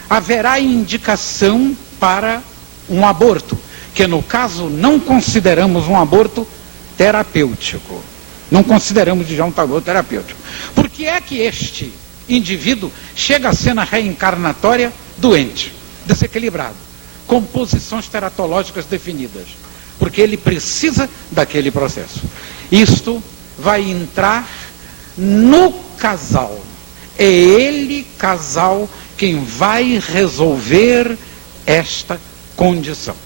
haverá indicação para um aborto, que no caso não consideramos um aborto terapêutico. Não consideramos de já um aborto terapêutico. Por que é que este indivíduo chega a ser na reencarnatória doente, desequilibrado, com posições teratológicas definidas? Porque ele precisa daquele processo. Isto vai entrar no casal. É ele, casal, quem vai resolver esta condição.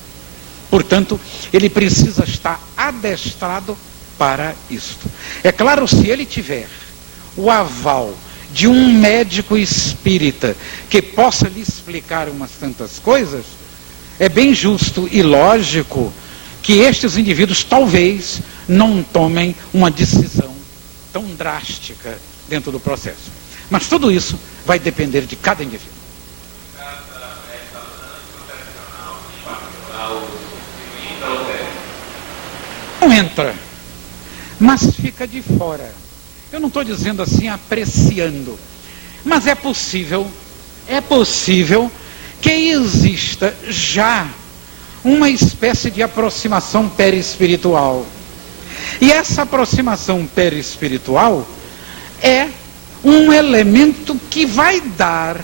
Portanto, ele precisa estar adestrado para isto. É claro, se ele tiver o aval de um médico espírita que possa lhe explicar umas tantas coisas, é bem justo e lógico que estes indivíduos talvez não tomem uma decisão tão drástica dentro do processo. Mas tudo isso vai depender de cada indivíduo. Não entra, mas fica de fora. Eu não estou dizendo assim apreciando, mas é possível que exista já uma espécie de aproximação perispiritual. E essa aproximação perispiritual é um elemento que vai dar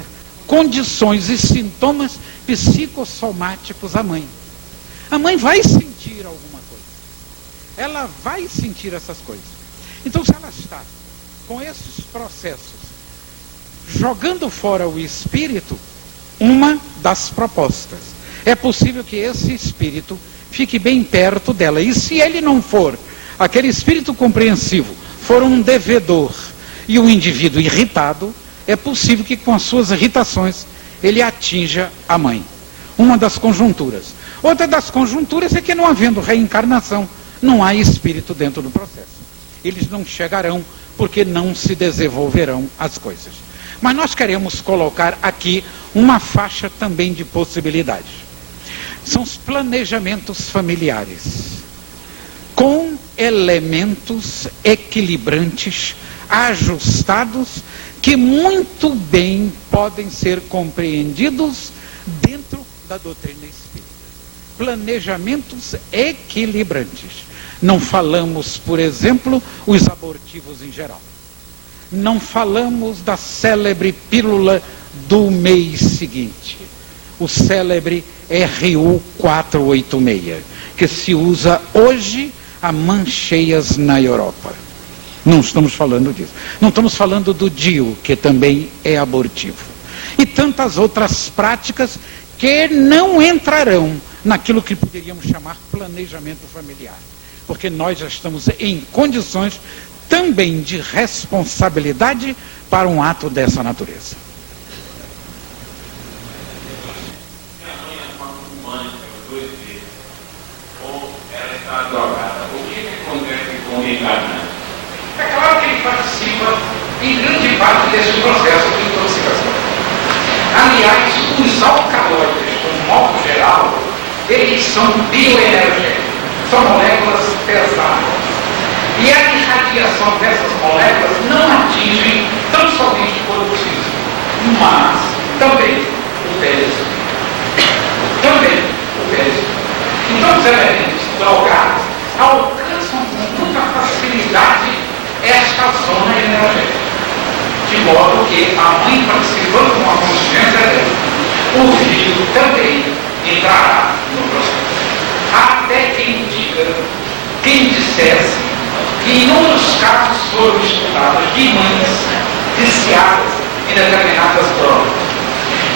condições e sintomas psicossomáticos à mãe. A mãe vai sentir alguma coisa. Ela vai sentir essas coisas. Então, se ela está com esses processos jogando fora o espírito, uma das propostas, é possível que esse espírito fique bem perto dela. E se ele não for aquele espírito compreensivo, for um devedor e um indivíduo irritado, é possível que com as suas irritações ele atinja a mãe. Uma das conjunturas. Outra das conjunturas é que, não havendo reencarnação, não há espírito dentro do processo. Eles não chegarão porque não se desenvolverão as coisas. Mas nós queremos colocar aqui uma faixa também de possibilidades. São os planejamentos familiares, com elementos equilibrantes, ajustados, que muito bem podem ser compreendidos dentro da doutrina espírita. Planejamentos equilibrantes. Não falamos, por exemplo, os abortivos em geral. Não falamos da célebre pílula do mês seguinte. O célebre RU 486, que se usa hoje a mães cheias na Europa. Não estamos falando disso. Não estamos falando do DIU, que também é abortivo. E tantas outras práticas que não entrarão naquilo que poderíamos chamar planejamento familiar. Porque nós já estamos em condições também de responsabilidade para um ato dessa natureza. É claro que ele participa em grande parte desse processo de intoxicação. Aliás, os alcaloides, como modo geral, eles são bioenergéticos, são moléculas pesadas. E a irradiação dessas moléculas não atinge tão somente o corpo físico, mas também o perispírito. Então, os elementos drogados alcançam com muita facilidade esta zona energética, de modo que a mãe, participando com a consciência dela, o filho também entrará no processo. Até quem dissesse que inúmeros casos foram estudados de mães viciadas em determinadas drogas,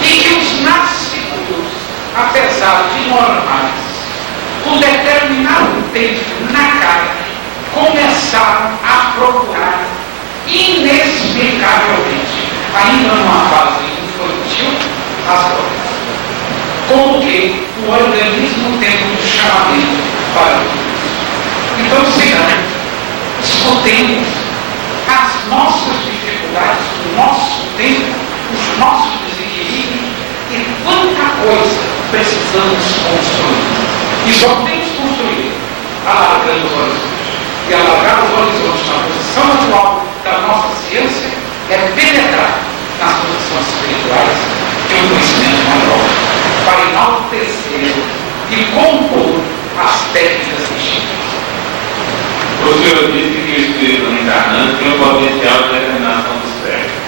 e que os nascidos começaram a procurar inexplicavelmente, ainda numa fase infantil, as drogas. Como que o organismo tem um chamamento para tudo isso. Então, sigamos, escutemos as nossas dificuldades, o nosso tempo, os nossos desequilíbrios e quanta coisa precisamos construir. E só podemos construir alargando os horizontes. E alargar os horizontes na posição atual da nossa ciência é penetrar nas posições espirituais que o conhecimento maior, para enaltecer e compor as técnicas distintas. O senhor disse que o espírito reencarnante tem o potencial de determinação do sexo.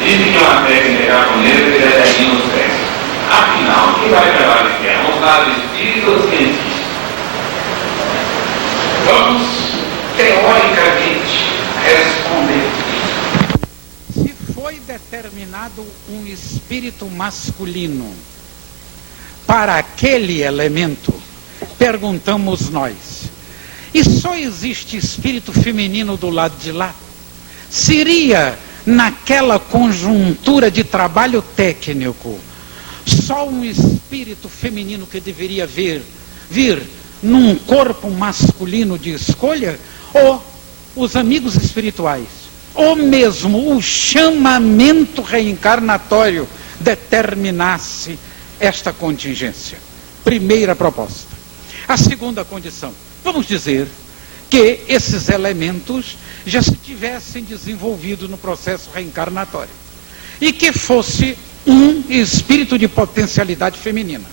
Disse que é uma técnica japonesa que determina o sexo. Afinal, o que vai prevalecer? A vontade do espírito ou cientista? Vamos, teoricamente, responder. Se foi determinado um espírito masculino para aquele elemento, perguntamos nós, e só existe espírito feminino do lado de lá? Seria, naquela conjuntura de trabalho técnico, só um espírito feminino que deveria vir num corpo masculino de escolha? Ou os amigos espirituais, ou mesmo o chamamento reencarnatório determinasse esta contingência? Primeira proposta. A segunda condição, vamos dizer que esses elementos já se tivessem desenvolvido no processo reencarnatório e que fosse um espírito de potencialidade feminina.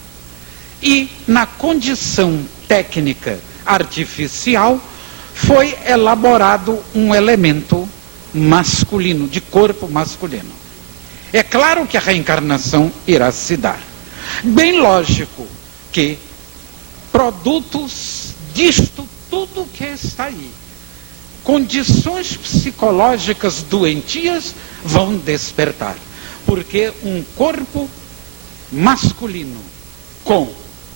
E na condição técnica artificial foi elaborado um elemento masculino, de corpo masculino. É claro que a reencarnação irá se dar. Bem lógico que produtos disto tudo que está aí, condições psicológicas doentias vão despertar. Porque um corpo masculino com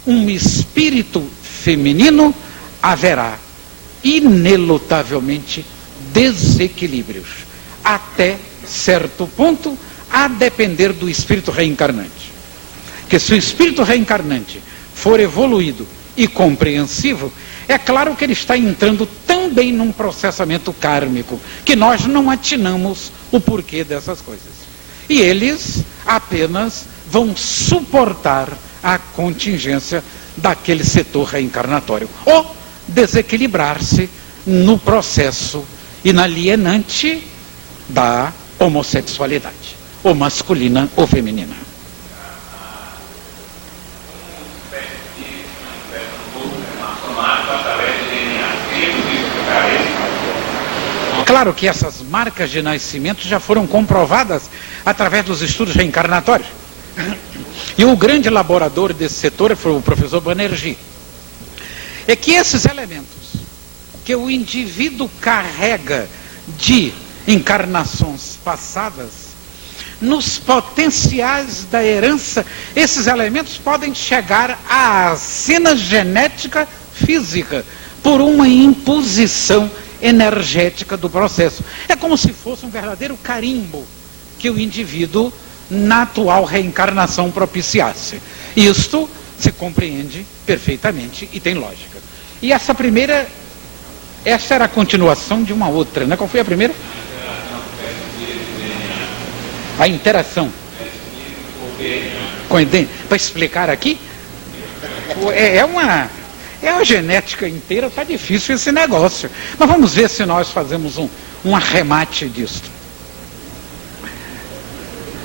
um espírito feminino haverá inelutavelmente desequilíbrios, até certo ponto, a depender do espírito reencarnante. Que se o espírito reencarnante for evoluído e compreensivo, é claro que ele está entrando também num processamento kármico, que nós não atinamos o porquê dessas coisas. E eles apenas vão suportar a contingência daquele setor reencarnatório, ou desequilibrar-se no processo inalienante da homossexualidade, ou masculina ou feminina. Claro que essas marcas de nascimento já foram comprovadas através dos estudos reencarnatórios. E o grande elaborador desse setor foi o professor Banerjee. É que esses elementos que o indivíduo carrega de encarnações passadas, nos potenciais da herança, esses elementos podem chegar à cena genética física por uma imposição energética do processo. É como se fosse um verdadeiro carimbo que o indivíduo na atual reencarnação propiciasse. Isto se compreende perfeitamente e tem lógica. E essa era a continuação de uma outra, né? Qual foi a primeira? A interação com o DNA. Para explicar aqui, é a genética inteira, está difícil esse negócio. Mas vamos ver se nós fazemos um arremate disso.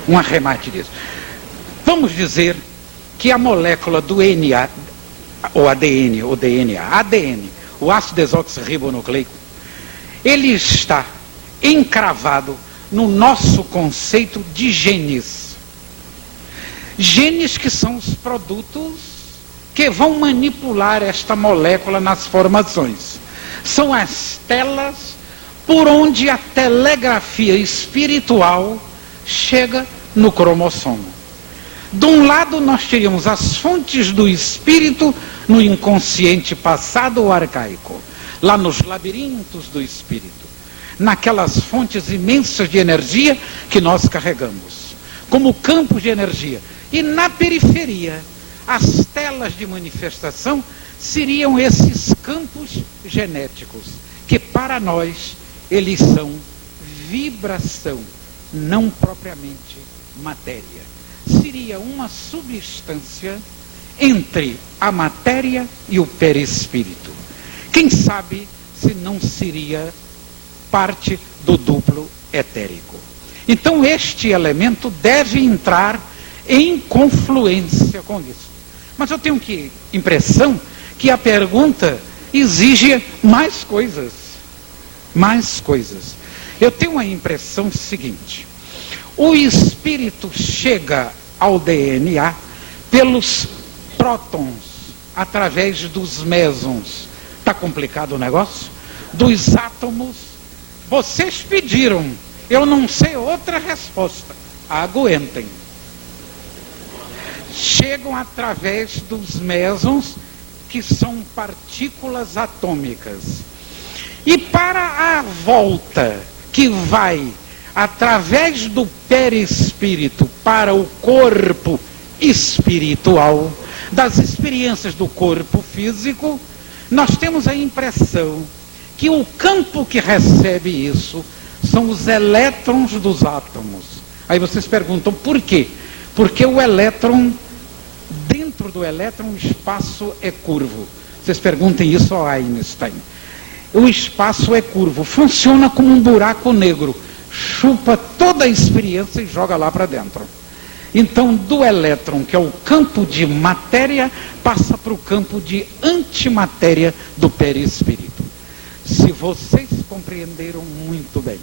Um arremate disso. Vamos dizer que a molécula do DNA, ou ADN, o ácido desoxirribonucleico, ele está encravado no nosso conceito de genes. Genes que são os produtos que vão manipular esta molécula nas formações. São as telas por onde a telegrafia espiritual chega no cromossomo. De um lado nós teríamos as fontes do espírito no inconsciente passado ou arcaico. lá nos labirintos do espírito, naquelas fontes imensas de energia que nós carregamos, como campos de energia. E na periferia, as telas de manifestação seriam esses campos genéticos, que para nós eles são vibração, não propriamente matéria. Seria uma substância entre a matéria e o perispírito. Quem sabe se não seria parte do duplo etérico. Então este elemento deve entrar em confluência com isso. Mas eu tenho impressão que a pergunta exige mais coisas. Mais coisas. Eu tenho a impressão seguinte: o espírito chega ao DNA pelos prótons, através dos mesons. Está complicado o negócio? Dos átomos. Vocês pediram, eu não sei outra resposta. Aguentem. Chegam através dos mesons, que são partículas atômicas. E para a volta que vai através do perispírito para o corpo espiritual, das experiências do corpo físico, nós temos a impressão que o campo que recebe isso são os elétrons dos átomos. Aí vocês perguntam por quê? Porque o elétron, dentro do elétron, o espaço é curvo. Vocês perguntem isso ao Einstein. O espaço é curvo, funciona como um buraco negro, chupa toda a experiência e joga lá para dentro. Então, do elétron, que é o campo de matéria, passa para o campo de antimatéria do perispírito. Se vocês compreenderam, muito bem.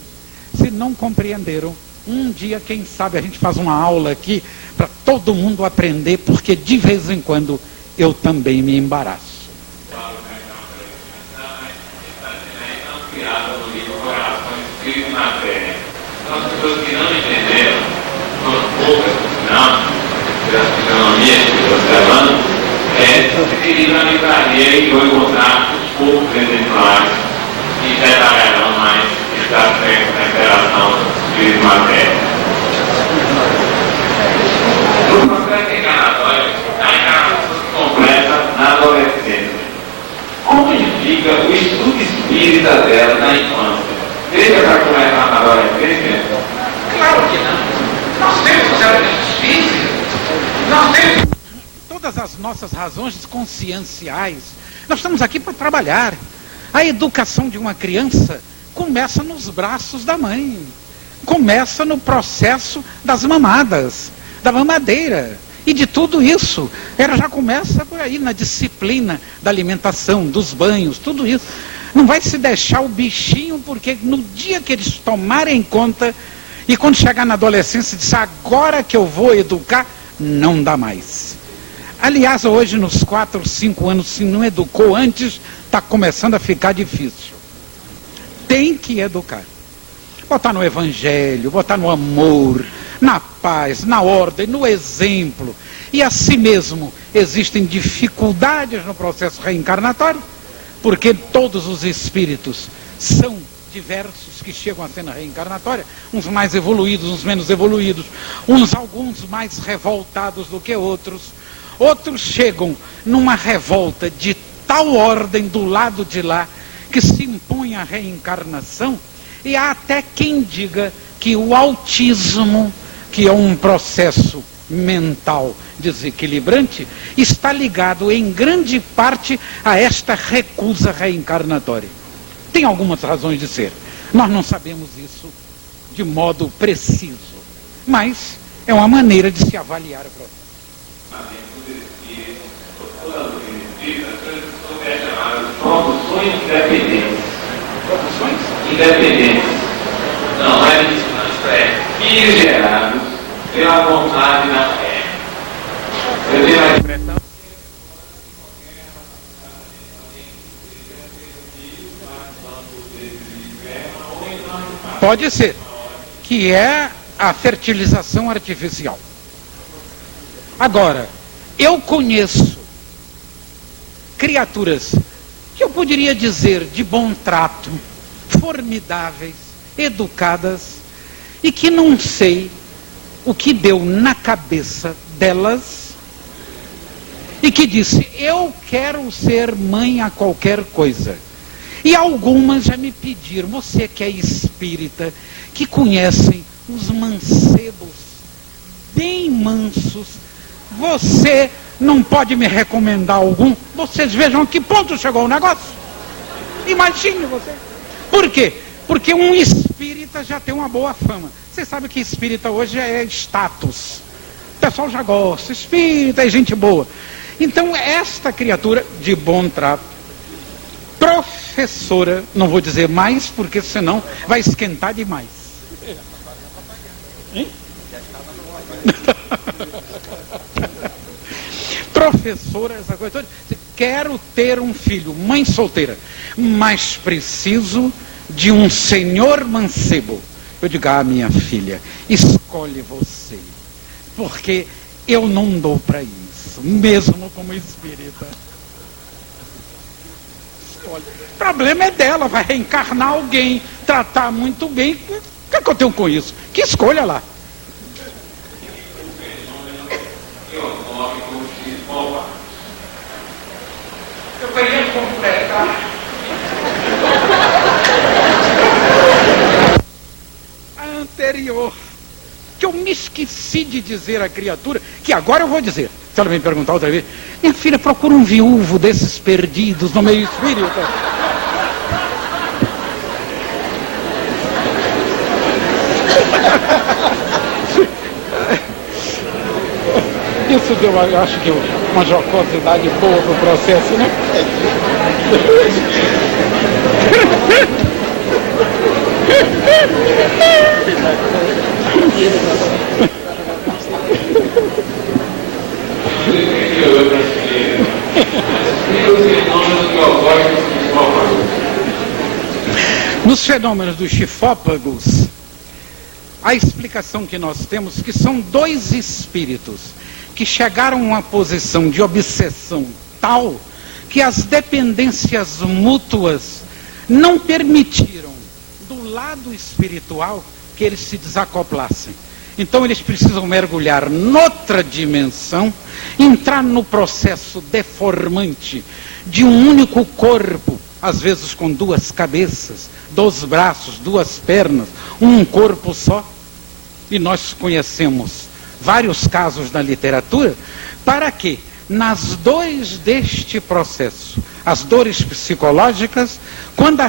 Se não compreenderam, um dia, quem sabe, a gente faz uma aula aqui para todo mundo aprender, porque de vez em quando eu também me embaraço. No livro Corações Escritos na Terra. Então, as pessoas que não entenderam, foram poucas, não, pelas fisionomias que estou observando, você queria ir na livraria e vou encontrar os poucos exemplares que detalharão mais esse aspecto da interação espírito e matéria. No processo encarnatório, a encarnação se completa na adolescência. Como indica o estudo espírita dela na infância? Deixa para começar na adolescência? Claro que não. Nós temos os elementos físicos, nós temos todas as nossas razões conscienciais. Nós estamos aqui para trabalhar. A educação de uma criança começa nos braços da mãe, começa no processo das mamadas, da mamadeira. E de tudo isso, ela já começa por aí, na disciplina da alimentação, dos banhos, tudo isso. Não vai se deixar o bichinho, porque no dia que eles tomarem conta, e quando chegar na adolescência, diz, agora que eu vou educar, não dá mais. Aliás, hoje, nos 4, 5 anos, se não educou antes, está começando a ficar difícil. Tem que educar. Botar no evangelho, botar no amor, na paz, na ordem, no exemplo. E assim mesmo existem dificuldades no processo reencarnatório, porque todos os espíritos são diversos que chegam à cena reencarnatória, uns mais evoluídos, uns menos evoluídos, alguns mais revoltados do que outros. Outros chegam numa revolta de tal ordem do lado de lá, que se impõe a reencarnação, e há até quem diga que o autismo, que é um processo mental desequilibrante, está ligado em grande parte a esta recusa reencarnatória. Tem algumas razões de ser. Nós não sabemos isso de modo preciso, mas é uma maneira de se avaliar o processo. Produções independentes. Produções independentes. Não é isso, é filhos gerados pela vontade da fé. Eu tenho a expressão. Pode ser, que é a fertilização artificial. Agora, eu conheço criaturas que eu poderia dizer de bom trato, formidáveis, educadas, e que não sei o que deu na cabeça delas, e que disse, eu quero ser mãe a qualquer coisa. E algumas já me pediram, você que é espírita, que conhecem os mancebos, bem mansos, você não pode me recomendar algum? Vocês vejam a que ponto chegou o negócio. Imagine você. Por quê? Porque um espírita já tem uma boa fama. Você sabe que espírita hoje é status. O pessoal já gosta, espírita é gente boa. Então esta criatura de bom trato, professora, não vou dizer mais, porque senão vai esquentar demais. Hein? Professora, essa coisa toda. Quero ter um filho, mãe solteira, mas preciso de um senhor mancebo. Eu digo, minha filha, escolhe você, porque eu não dou para isso, mesmo como espírita. Escolhe. O problema é dela, vai reencarnar alguém, tratar muito bem. O que eu tenho com isso? Que escolha lá. Eu queria completar. A anterior, que eu me esqueci de dizer à criatura, que agora eu vou dizer. Se ela me perguntar outra vez, minha filha, procura um viúvo desses perdidos no meio espírita. Isso deu, eu acho que uma jocosidade boa pro processo, né? Nos fenômenos dos chifópagos, a explicação que nós temos que são dois espíritos que chegaram a uma posição de obsessão tal que as dependências mútuas não permitiram do lado espiritual que eles se desacoplassem. Então eles precisam mergulhar noutra dimensão, entrar no processo deformante de um único corpo, às vezes com duas cabeças, 2 braços, 2 pernas, um corpo só. E nós conhecemos vários casos na literatura, para que nas dores deste processo, as dores psicológicas, quando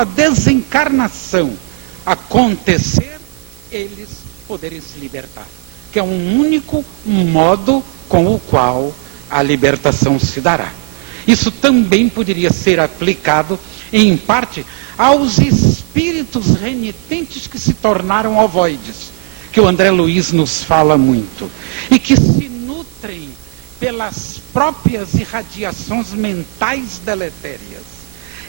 a desencarnação acontecer, eles poderem se libertar. Que é um único modo com o qual a libertação se dará. Isso também poderia ser aplicado, em parte, aos espíritos renitentes que se tornaram ovoides, que o André Luiz nos fala muito, e que se nutrem pelas próprias irradiações mentais deletérias.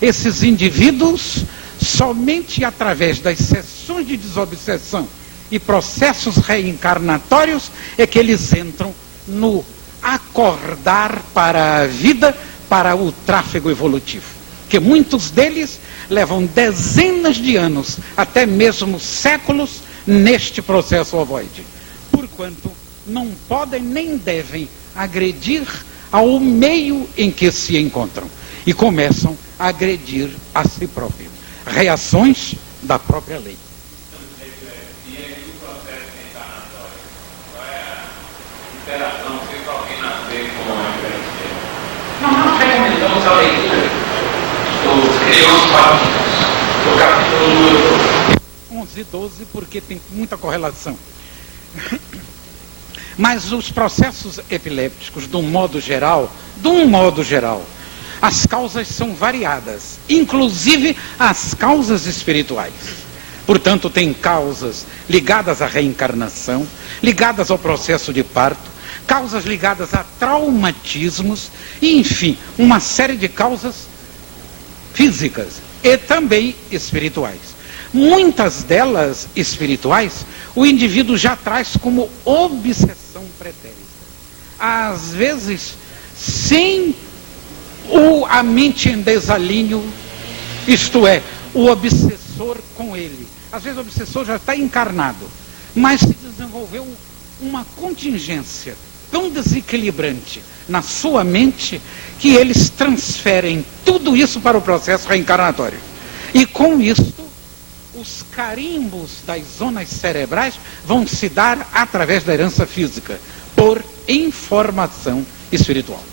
Esses indivíduos, somente através das sessões de desobsessão e processos reencarnatórios, é que eles entram no acordar para a vida, para o tráfego evolutivo. Que muitos deles levam dezenas de anos, até mesmo séculos, neste processo ovoide, porquanto não podem nem devem agredir ao meio em que se encontram e começam a agredir a si próprios. Reações da própria lei. E aí o processo reencarnatório, qual é a interação se alguém nascer com uma epilepsia? Nós recomendamos a leitura dos Criões Famintos, do capítulo 11 e 12, porque tem muita correlação. Mas os processos epilépticos, de um modo geral, as causas são variadas, inclusive as causas espirituais. Portanto, tem causas ligadas à reencarnação, ligadas ao processo de parto, causas ligadas a traumatismos, e, enfim, uma série de causas físicas e também espirituais. Muitas delas espirituais, o indivíduo já traz como obsessão pretérita. Às vezes, sem a mente em desalinho, isto é, o obsessor com ele. Às vezes o obsessor já está encarnado, mas se desenvolveu uma contingência tão desequilibrante na sua mente que eles transferem tudo isso para o processo reencarnatório. E com isso, os carimbos das zonas cerebrais vão se dar através da herança física, por informação espiritual.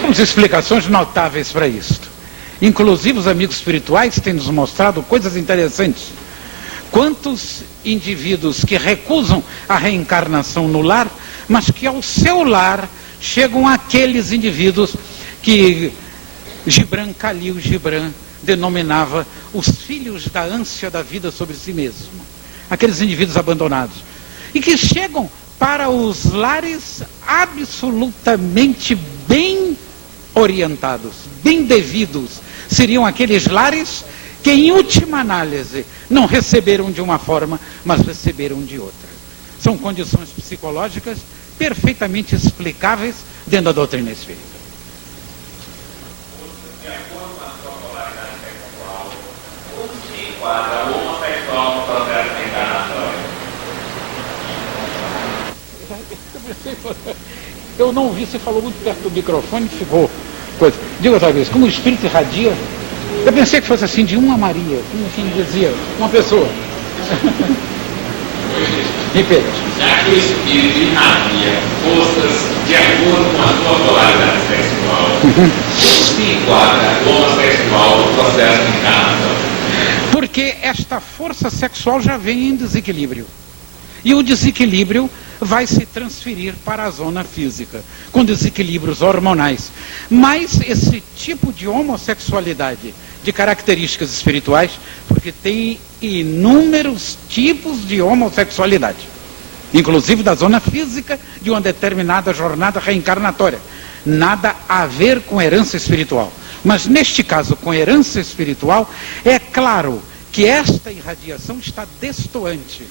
Temos explicações notáveis para isto. Inclusive os amigos espirituais têm nos mostrado coisas interessantes. Quantos indivíduos que recusam a reencarnação no lar, mas que ao seu lar chegam aqueles indivíduos que Khalil Gibran denominava os filhos da ânsia da vida sobre si mesmo. Aqueles indivíduos abandonados. E que chegam para os lares absolutamente bem orientados, bem devidos. Seriam aqueles lares que, em última análise, não receberam de uma forma, mas receberam de outra. São condições psicológicas perfeitamente explicáveis dentro da doutrina espírita. De acordo com a sua polaridade sexual, como se enquadra o homossexual no processo reencarnatório? Eu não ouvi, você falou muito perto do microfone, ficou coisa. Diga outra vez, como o espírito irradia, eu pensei que fosse assim, de uma Maria, como assim dizia, uma pessoa. Repete. Já que o espírito irradia forças de acordo com a sua polaridade sexual, como se enquadra o homossexual no processo reencarnatório? Porque esta força sexual já vem em desequilíbrio. E o desequilíbrio vai se transferir para a zona física, com desequilíbrios hormonais. Mas esse tipo de homossexualidade, de características espirituais, porque tem inúmeros tipos de homossexualidade, inclusive da zona física de uma determinada jornada reencarnatória. Nada a ver com herança espiritual. Mas neste caso, com herança espiritual, é claro que esta irradiação está destoante.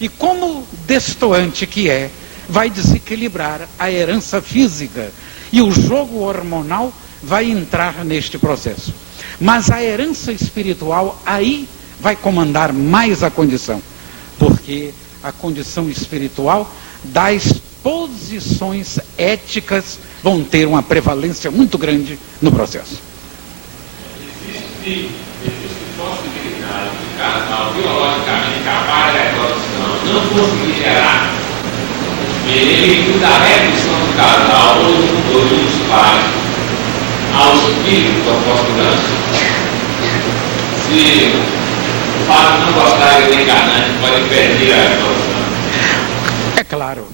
E como destoante que é, vai desequilibrar a herança física. E o jogo hormonal vai entrar neste processo. Mas a herança espiritual aí vai comandar mais a condição. Porque a condição espiritual das posições éticas vão ter uma prevalência muito grande no processo. Existe possibilidade de casal biologicamente capaz da reprodução não conseguir gerar benefício da redução do casal ou dos pais aos filhos da postulante. Se o fato não gostar de reencarnante pode perder a reprodução. É claro,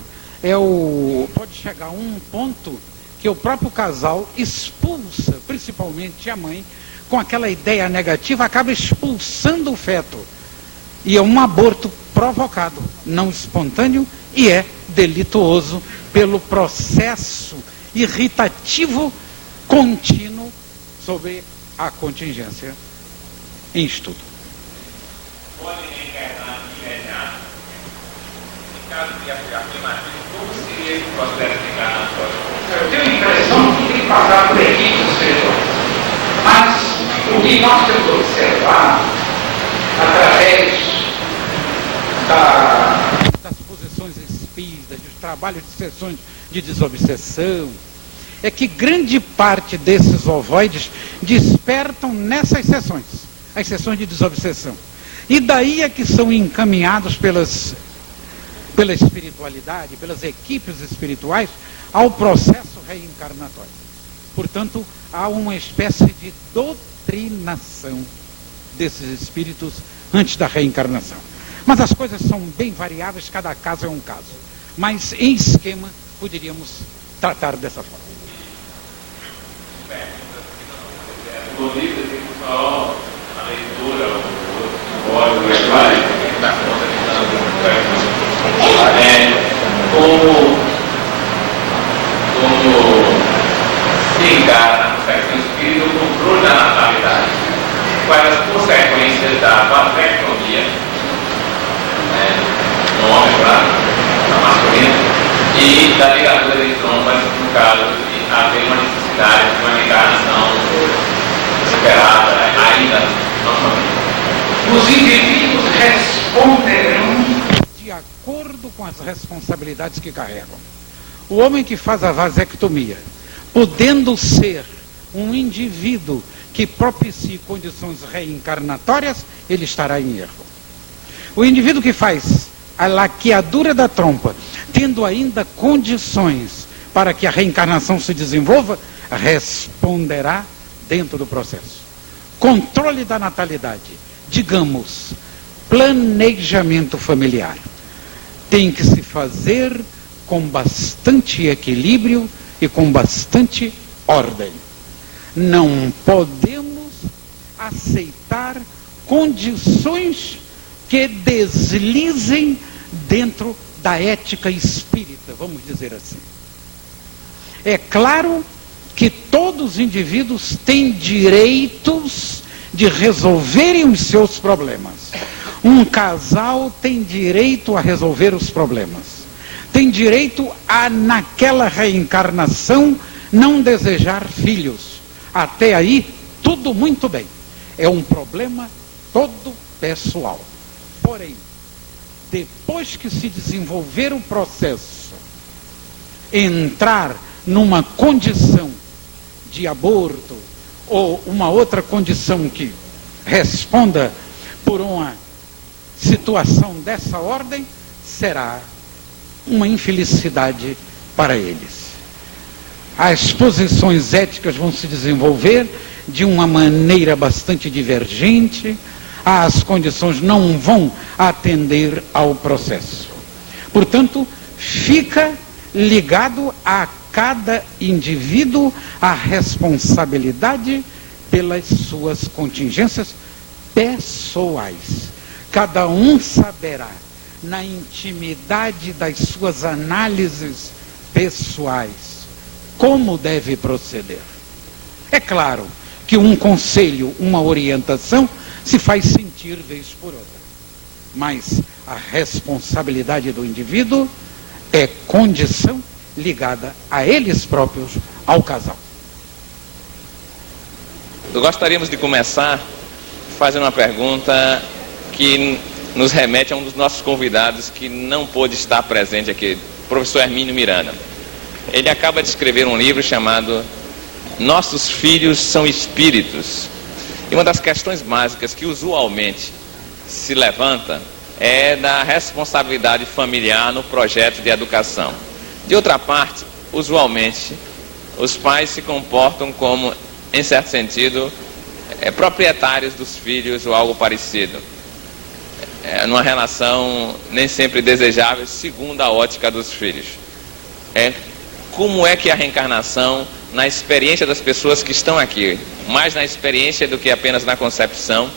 pode chegar a um ponto que o próprio casal expulsa, principalmente a mãe, com aquela ideia negativa, acaba expulsando o feto. E é um aborto provocado, não espontâneo, e é delituoso pelo processo irritativo contínuo sobre a contingência em estudo. Pode reencarnar imediato. Em caso de afirmativo, como seria esse processo de encarnatório? Eu tenho a impressão que tem que passar por equipes espirituais. Mas o que nós temos observado através das posições espíritas, dos trabalhos de sessões de desobsessão, é que grande parte desses ovoides despertam nessas sessões, as sessões de desobsessão. E daí é que são encaminhados pela espiritualidade, pelas equipes espirituais, ao processo reencarnatório. Portanto, há uma espécie de doutrinação desses espíritos antes da reencarnação. Mas as coisas são bem variáveis, cada caso é um caso. Mas, em esquema, poderíamos tratar dessa forma. No livro tem só a leitura, o código, vai dar conta de como se encara na perfeição espírita o controle da natalidade. Quais as consequências importância da vasectomia no homem, claro, na masculina, e da ligadura de trompas no caso de haver uma necessidade de uma encarnação esperada ainda não família. Os indivíduos responderão de acordo com as responsabilidades que carregam. O homem que faz a vasectomia, podendo ser um indivíduo que propicie condições reencarnatórias, ele estará em erro. O indivíduo que faz a laqueadura da trompa, tendo ainda condições para que a reencarnação se desenvolva, responderá dentro do processo. Controle da natalidade, digamos, planejamento familiar, tem que se fazer com bastante equilíbrio e com bastante ordem. Não podemos aceitar condições que deslizem dentro da ética espírita, vamos dizer assim. É claro que todos os indivíduos têm direitos de resolverem os seus problemas. Um casal tem direito a resolver os problemas. Tem direito a, naquela reencarnação, não desejar filhos. Até aí, tudo muito bem. É um problema todo pessoal. Porém, depois que se desenvolver o processo, entrar numa condição de aborto ou uma outra condição que responda por uma situação dessa ordem, será uma infelicidade para eles. As posições éticas vão se desenvolver de uma maneira bastante divergente, as condições não vão atender ao processo. Portanto, fica ligado a cada indivíduo a responsabilidade pelas suas contingências pessoais. Cada um saberá, na intimidade das suas análises pessoais, como deve proceder. É claro que um conselho, uma orientação, se faz sentir vez por outra. Mas a responsabilidade do indivíduo é condição ligada a eles próprios, ao casal. Gostaríamos de começar fazendo uma pergunta que nos remete a um dos nossos convidados que não pôde estar presente aqui, o professor Hermínio Miranda. Ele acaba de escrever um livro chamado Nossos Filhos São Espíritos. E uma das questões básicas que usualmente se levanta é da responsabilidade familiar no projeto de educação. De outra parte, usualmente, os pais se comportam como, em certo sentido, proprietários dos filhos ou algo parecido. Numa relação nem sempre desejável, segundo a ótica dos filhos. Como é que a reencarnação, na experiência das pessoas que estão aqui, mais na experiência do que apenas na concepção,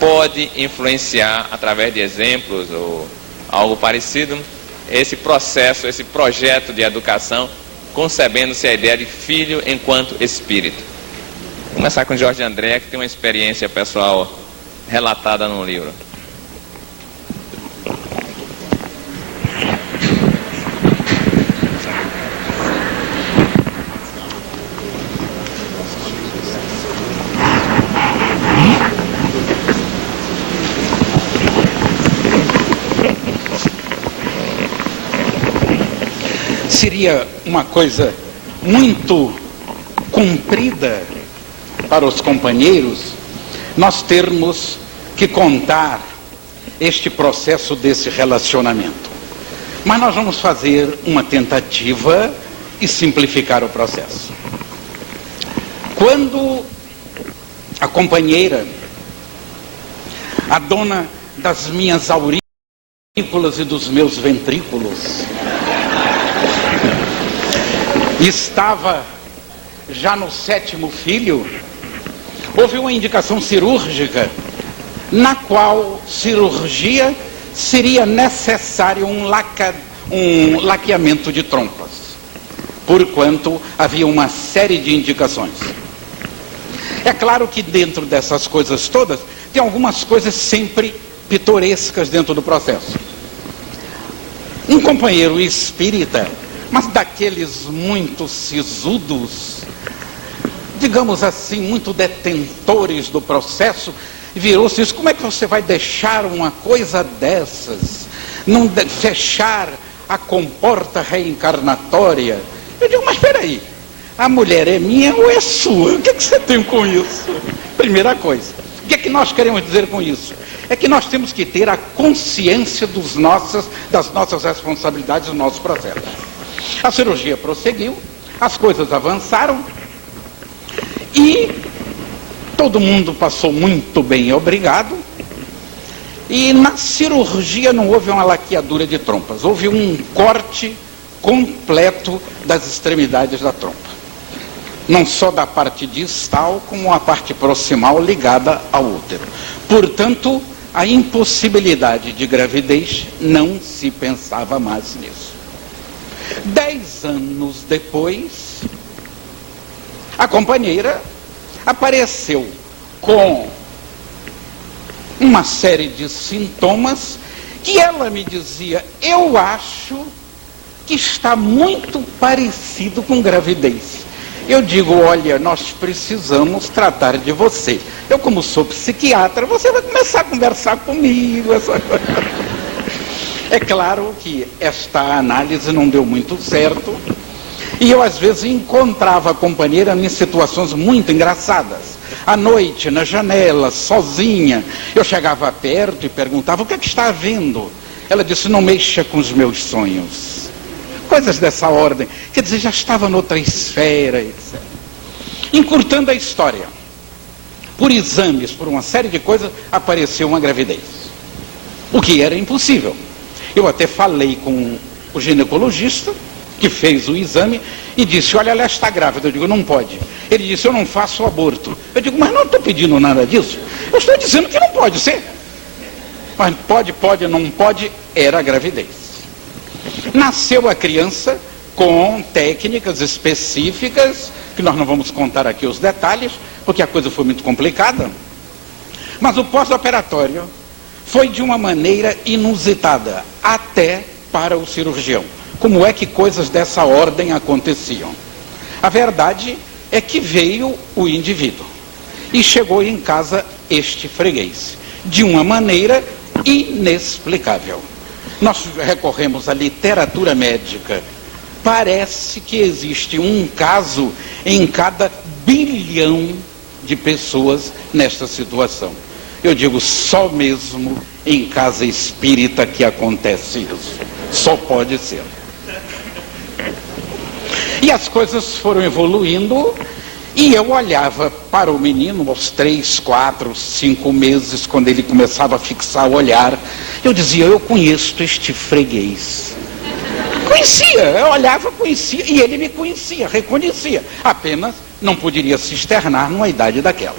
pode influenciar, através de exemplos ou algo parecido, esse processo, esse projeto de educação, concebendo-se a ideia de filho enquanto espírito. Vou começar com Jorge André, que tem uma experiência pessoal relatada no livro. Seria uma coisa muito comprida para os companheiros nós termos que contar este processo desse relacionamento. Mas nós vamos fazer uma tentativa e simplificar o processo. Quando a companheira, a dona das minhas aurículas e dos meus ventrículos, estava já no 7º filho, houve uma indicação cirúrgica na qual cirurgia seria necessário um laqueamento de trompas, porquanto havia uma série de indicações. É claro que dentro dessas coisas todas tem algumas coisas sempre pitorescas dentro do processo. Um companheiro espírita, mas daqueles muito sisudos, digamos assim, muito detentores do processo, virou-se isso: como é que você vai deixar uma coisa dessas, não fechar a comporta reencarnatória? Eu digo, mas espera aí, a mulher é minha ou é sua? O que você tem com isso? Primeira coisa, o que nós queremos dizer com isso? É que nós temos que ter a consciência das nossas responsabilidades no nosso processo. A cirurgia prosseguiu, as coisas avançaram e todo mundo passou muito bem, obrigado. E na cirurgia não houve uma laqueadura de trompas, houve um corte completo das extremidades da trompa. Não só da parte distal, como a parte proximal ligada ao útero. Portanto, a impossibilidade de gravidez não se pensava mais nisso. 10 anos depois, a companheira apareceu com uma série de sintomas que ela me dizia: eu acho que está muito parecido com gravidez. Eu digo, olha, nós precisamos tratar de você. Eu, como sou psiquiatra, você vai começar a conversar comigo. É claro que esta análise não deu muito certo. E eu, às vezes, encontrava a companheira em situações muito engraçadas. À noite, na janela, sozinha, eu chegava perto e perguntava: o que é que está havendo? Ela disse: não mexa com os meus sonhos. Coisas dessa ordem. Quer dizer, já estava noutra esfera, etc. Encurtando a história, por exames, por uma série de coisas, apareceu uma gravidez. O que era impossível. Eu até falei com o ginecologista, que fez o exame, e disse: olha, ela está grávida. Eu digo, não pode. Ele disse: eu não faço aborto. Eu digo, mas não estou pedindo nada disso. Eu estou dizendo que não pode ser. Mas pode, não pode, era a gravidez. Nasceu a criança com técnicas específicas, que nós não vamos contar aqui os detalhes, porque a coisa foi muito complicada. Mas o pós-operatório foi de uma maneira inusitada, até para o cirurgião. Como é que coisas dessa ordem aconteciam? A verdade é que veio o indivíduo e chegou em casa este freguês, de uma maneira inexplicável. Nós recorremos à literatura médica. Parece que existe um caso em cada bilhão de pessoas nesta situação. Eu digo, só mesmo em casa espírita que acontece isso. Só pode ser. E as coisas foram evoluindo, e eu olhava para o menino aos 3, 4, 5 meses, quando ele começava a fixar o olhar. Eu dizia, eu conheço este freguês. Conhecia, eu olhava, conhecia, e ele me conhecia, reconhecia. Apenas não poderia se externar numa idade daquela.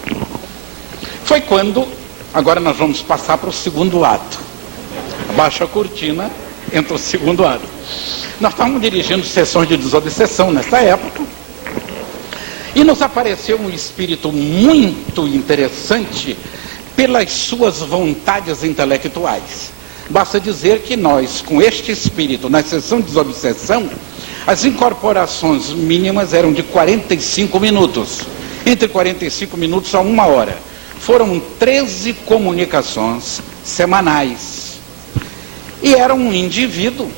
Foi quando, agora nós vamos passar para o segundo ato. Abaixa a cortina, entra o segundo ato. Nós estávamos dirigindo sessões de desobsessão nessa época, e nos apareceu um espírito muito interessante pelas suas vontades intelectuais. Basta dizer que nós, com este espírito, na sessão de desobsessão, as incorporações mínimas eram de 45 minutos, entre 45 minutos a 1 hora. Foram 13 comunicações semanais. E era um indivíduo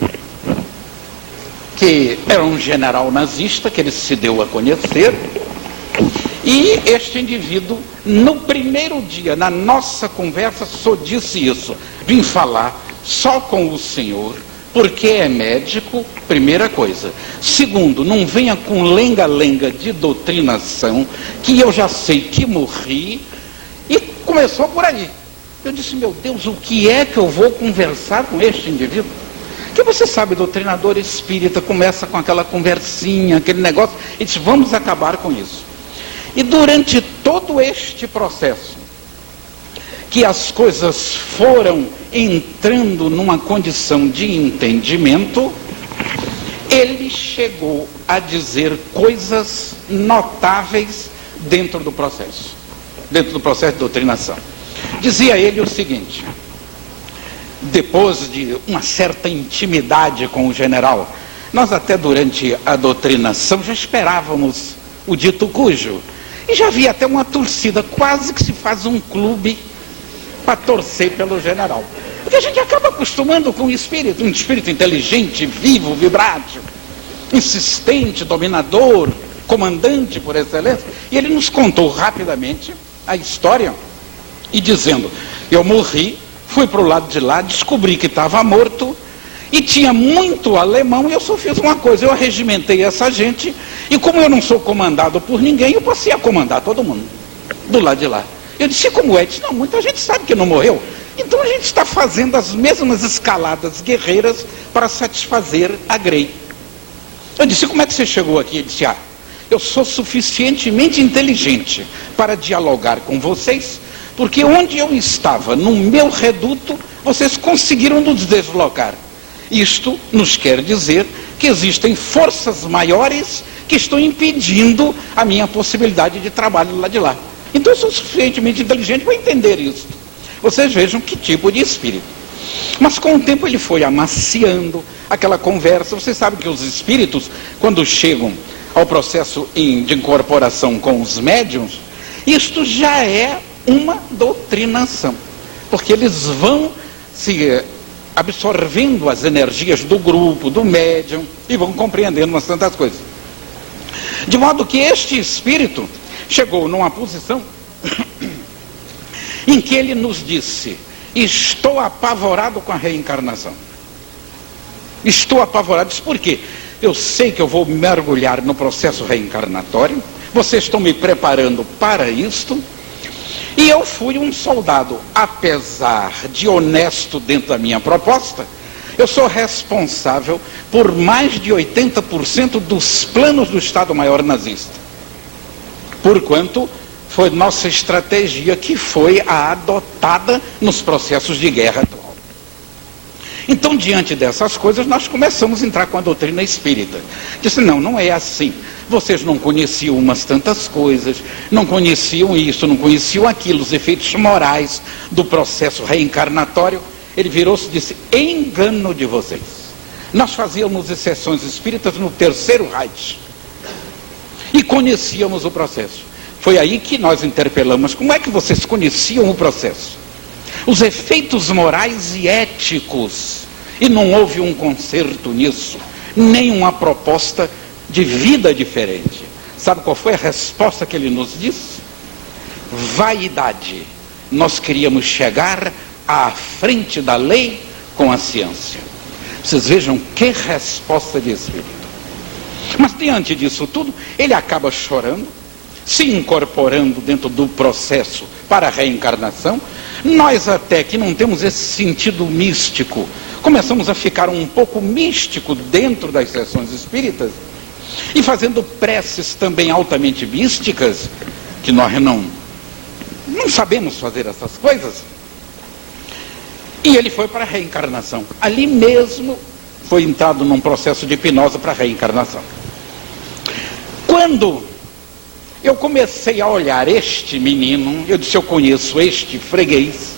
que era um general nazista, que ele se deu a conhecer, e este indivíduo, no primeiro dia, na nossa conversa, só disse isso: vim falar só com o senhor, porque é médico, primeira coisa. Segundo, não venha com lenga-lenga de doutrinação, que eu já sei que morri. E começou por aí. Eu disse, meu Deus, o que é que eu vou conversar com este indivíduo? Que você sabe, doutrinador espírita começa com aquela conversinha, aquele negócio, e diz, vamos acabar com isso. E durante todo este processo, que as coisas foram entrando numa condição de entendimento, ele chegou a dizer coisas notáveis dentro do processo de doutrinação. Dizia ele o seguinte: depois de uma certa intimidade com o general, nós até durante a doutrinação já esperávamos o dito cujo, e já havia até uma torcida, quase que se faz um clube para torcer pelo general. Porque a gente acaba acostumando com o espírito, um espírito inteligente, vivo, vibrátil, insistente, dominador, comandante por excelência. E ele nos contou rapidamente a história e dizendo: eu morri, fui para o lado de lá, descobri que estava morto e tinha muito alemão, e eu só fiz uma coisa: eu arregimentei essa gente, e como eu não sou comandado por ninguém, eu passei a comandar todo mundo do lado de lá. Eu disse: como é? Disse: não, muita gente sabe que não morreu. Então a gente está fazendo as mesmas escaladas guerreiras para satisfazer a Grey. Eu disse: como é que você chegou aqui? Ele disse: eu sou suficientemente inteligente para dialogar com vocês, porque onde eu estava, no meu reduto, vocês conseguiram nos deslocar. Isto nos quer dizer que existem forças maiores que estão impedindo a minha possibilidade de trabalho lá de lá. Então eu sou suficientemente inteligente para entender isso. Vocês vejam que tipo de espírito. Mas com o tempo ele foi amaciando aquela conversa. Vocês sabem que os espíritos, quando chegam ao processo de incorporação com os médiuns, isto já é uma doutrinação, porque eles vão se absorvendo as energias do grupo, do médium, e vão compreendendo umas tantas coisas. De modo que este espírito chegou numa posição em que ele nos disse: estou apavorado com a reencarnação. Estou apavorado. Disse: por quê? Eu sei que eu vou mergulhar no processo reencarnatório, vocês estão me preparando para isto, e eu fui um soldado, apesar de honesto dentro da minha proposta, eu sou responsável por mais de 80% dos planos do Estado-Maior nazista. Porquanto foi nossa estratégia que foi a adotada nos processos de guerra atual. Então, diante dessas coisas, nós começamos a entrar com a doutrina espírita. Disse: não é assim. Vocês não conheciam umas tantas coisas, não conheciam isso, não conheciam aquilo, os efeitos morais do processo reencarnatório. Ele virou-se e disse: engano de vocês. Nós fazíamos sessões espíritas no Terceiro Reich e conhecíamos o processo. Foi aí que nós interpelamos: como é que vocês conheciam o processo? Os efeitos morais e éticos. E não houve um conserto nisso, nem uma proposta de vida diferente. Sabe qual foi a resposta que ele nos disse? Vaidade. Nós queríamos chegar à frente da lei com a ciência. Vocês vejam que resposta de espírito. Mas diante disso tudo, ele acaba chorando, se incorporando dentro do processo para a reencarnação. Nós até que não temos esse sentido místico, começamos a ficar um pouco místico dentro das sessões espíritas, e fazendo preces também altamente místicas, que nós não sabemos fazer essas coisas. E ele foi para a reencarnação. Ali mesmo foi entrado num processo de hipnose para a reencarnação. Quando eu comecei a olhar este menino, eu disse: eu conheço este freguês.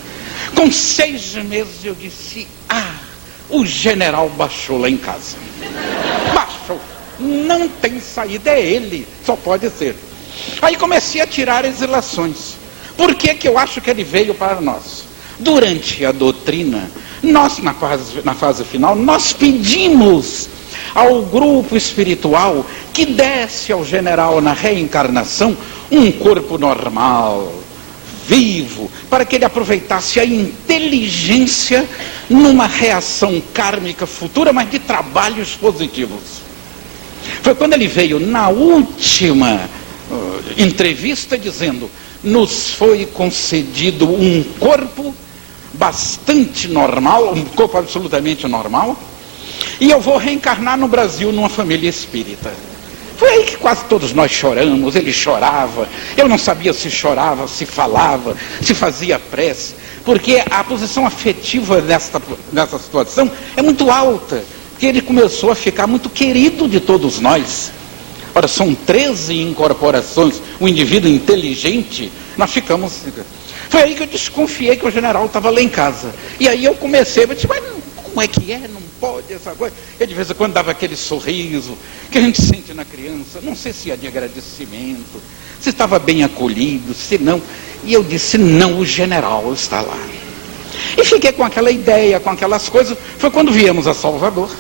Com 6 meses eu disse: o general baixou lá em casa. Baixou. Não tem saída, é ele, só pode ser. Aí comecei a tirar as ilações. Por que que eu acho que ele veio para nós? Durante a doutrina, nós na fase final, nós pedimos ao grupo espiritual que desse ao general na reencarnação um corpo normal, vivo, para que ele aproveitasse a inteligência numa reação kármica futura, mas de trabalhos positivos. Foi quando ele veio na última entrevista dizendo: nos foi concedido um corpo bastante normal, um corpo absolutamente normal, e eu vou reencarnar no Brasil numa família espírita. Foi aí que quase todos nós choramos. Ele chorava, eu não sabia se chorava, se falava, se fazia prece, porque a posição afetiva nessa situação é muito alta, porque ele começou a ficar muito querido de todos nós. Ora, são 13 incorporações, um indivíduo inteligente, nós ficamos... Foi aí que eu desconfiei que o general estava lá em casa. E aí eu comecei, eu disse, mas como é que é? Não pode essa coisa. E de vez em quando dava aquele sorriso que a gente sente na criança, não sei se é de agradecimento, se estava bem acolhido, se não. E eu disse, não, o general está lá. E fiquei com aquela ideia, com aquelas coisas. Foi quando viemos a Salvador.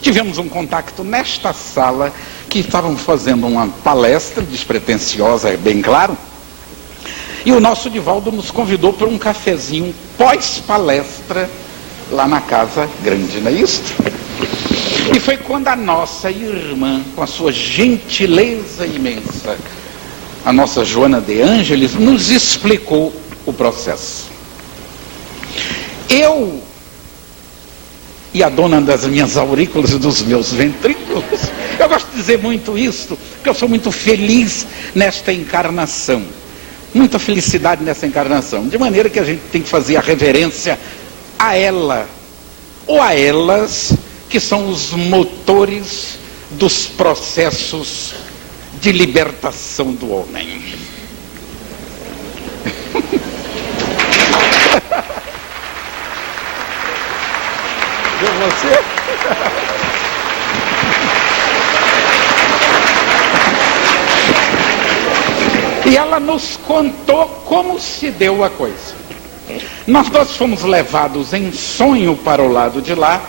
Tivemos um contato nesta sala, que estavam fazendo uma palestra despretensiosa, é bem claro. E o nosso Divaldo nos convidou para um cafezinho pós-palestra lá na Casa Grande, não é isso? E foi quando a nossa irmã, com a sua gentileza imensa, a nossa Joana de Ângeles, nos explicou o processo. Eu e a dona das minhas aurículas e dos meus ventrículos, eu gosto de dizer muito isso, porque eu sou muito feliz nesta encarnação. Muita felicidade nessa encarnação, de maneira que a gente tem que fazer a reverência a ela, ou a elas, que são os motores dos processos de libertação do homem. Viu você? E ela nos contou como se deu a coisa. Nós fomos levados em sonho para o lado de lá,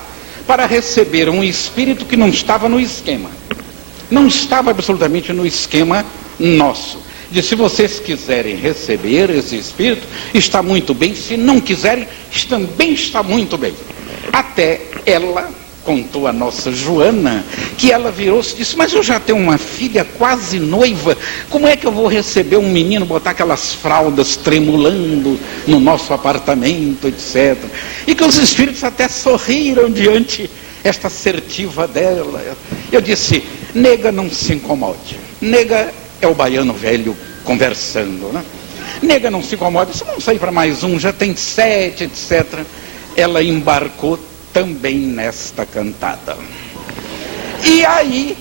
para receber um espírito que não estava no esquema. Não estava absolutamente no esquema nosso. Disse, se vocês quiserem receber esse espírito, está muito bem. Se não quiserem, também está muito bem. Até ela contou a nossa Joana, que ela virou-se e disse, mas eu já tenho uma filha quase noiva, como é que eu vou receber um menino, botar aquelas fraldas tremulando no nosso apartamento, etc. E que os espíritos até sorriram diante esta assertiva dela. Eu disse, nega, não se incomode. Nega é o baiano velho conversando, né? Nega, não se incomode, se vamos sair para mais um, já tem 7, etc. Ela embarcou também nesta cantada. E aí,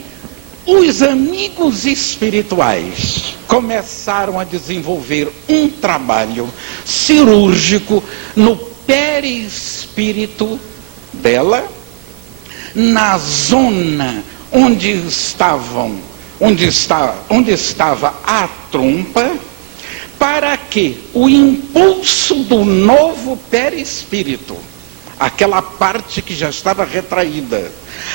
os amigos espirituais começaram a desenvolver um trabalho cirúrgico no perispírito dela, na zona onde estava a trompa, para que o impulso do novo perispírito, aquela parte que já estava retraída,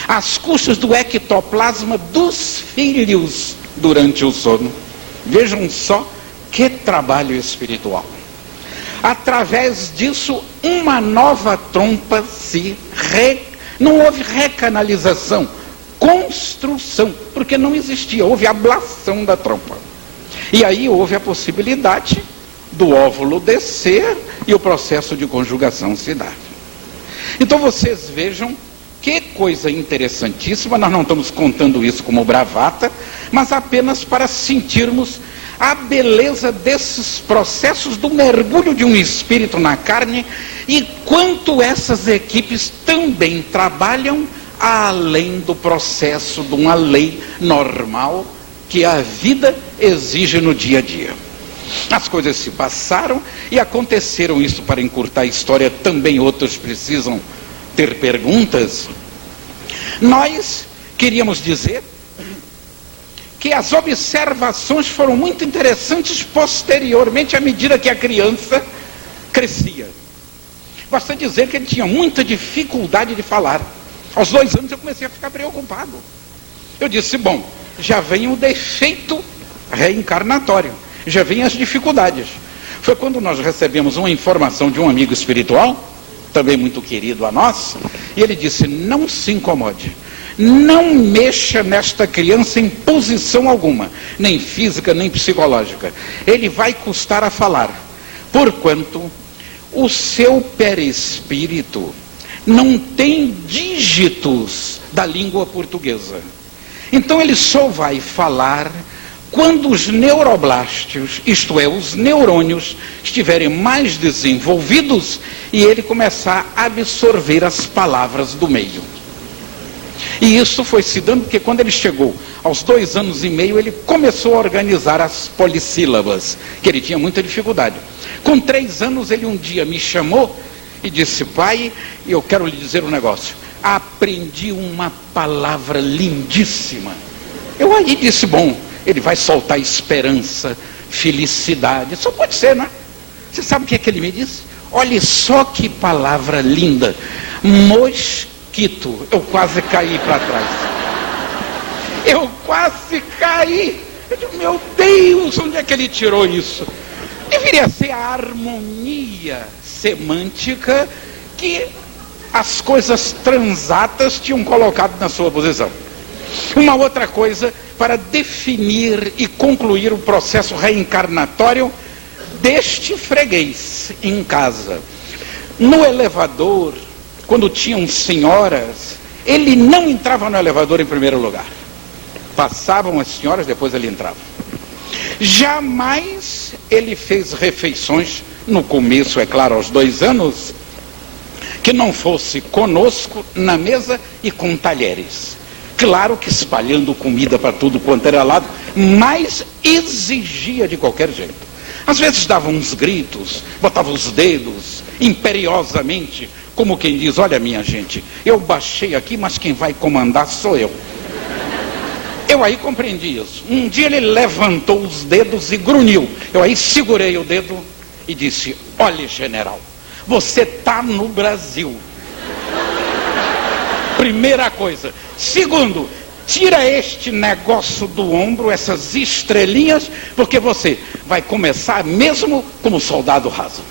às custas do ectoplasma dos filhos durante o sono. Vejam só que trabalho espiritual. Através disso, uma nova trompa não houve recanalização, construção, porque não existia, houve ablação da trompa. E aí houve a possibilidade do óvulo descer e o processo de conjugação se dar. Então vocês vejam que coisa interessantíssima, nós não estamos contando isso como bravata, mas apenas para sentirmos a beleza desses processos do mergulho de um espírito na carne e quanto essas equipes também trabalham além do processo de uma lei normal que a vida exige no dia a dia. As coisas se passaram e aconteceram isso, para encurtar a história, também outros precisam ter perguntas. Nós queríamos dizer que as observações foram muito interessantes posteriormente, à medida que a criança crescia. Basta dizer que ele tinha muita dificuldade de falar. Aos 2 anos eu comecei a ficar preocupado. Eu disse, bom, já vem o defeito reencarnatório, já vem as dificuldades. Foi quando nós recebemos uma informação de um amigo espiritual, também muito querido a nós, e ele disse, não se incomode, não mexa nesta criança em posição alguma, nem física, nem psicológica. Ele vai custar a falar, porquanto o seu perispírito não tem dígitos da língua portuguesa. Então ele só vai falar quando os neuroblástios, isto é, os neurônios, estiverem mais desenvolvidos e ele começar a absorver as palavras do meio. E isso foi se dando porque quando ele chegou aos 2 anos e meio, ele começou a organizar as polissílabas, que ele tinha muita dificuldade. Com 3 anos, ele um dia me chamou e disse: pai, eu quero lhe dizer um negócio. Aprendi uma palavra lindíssima. Eu aí disse: bom, ele vai soltar esperança, felicidade. Só pode ser, não é? Você sabe o que é que ele me disse? Olha só que palavra linda. Mosquito. Eu quase caí para trás. Eu quase caí. Eu digo: meu Deus, onde é que ele tirou isso? Deveria ser a harmonia semântica que as coisas transatas tinham colocado na sua posição. Uma outra coisa para definir e concluir o processo reencarnatório deste freguês em casa. No elevador, quando tinham senhoras, ele não entrava no elevador em primeiro lugar. Passavam as senhoras, depois ele entrava. Jamais ele fez refeições, no começo, é claro, aos 2 anos, que não fosse conosco na mesa e com talheres. Claro que espalhando comida para tudo quanto era lado, mas exigia de qualquer jeito. Às vezes dava uns gritos, botava os dedos imperiosamente, como quem diz: olha, minha gente, eu baixei aqui, mas quem vai comandar sou eu. Eu aí compreendi isso. Um dia ele levantou os dedos e grunhiu. Eu aí segurei o dedo e disse: olha, general, você está no Brasil. Primeira coisa. Segundo, tira este negócio do ombro, essas estrelinhas, porque você vai começar mesmo como soldado raso.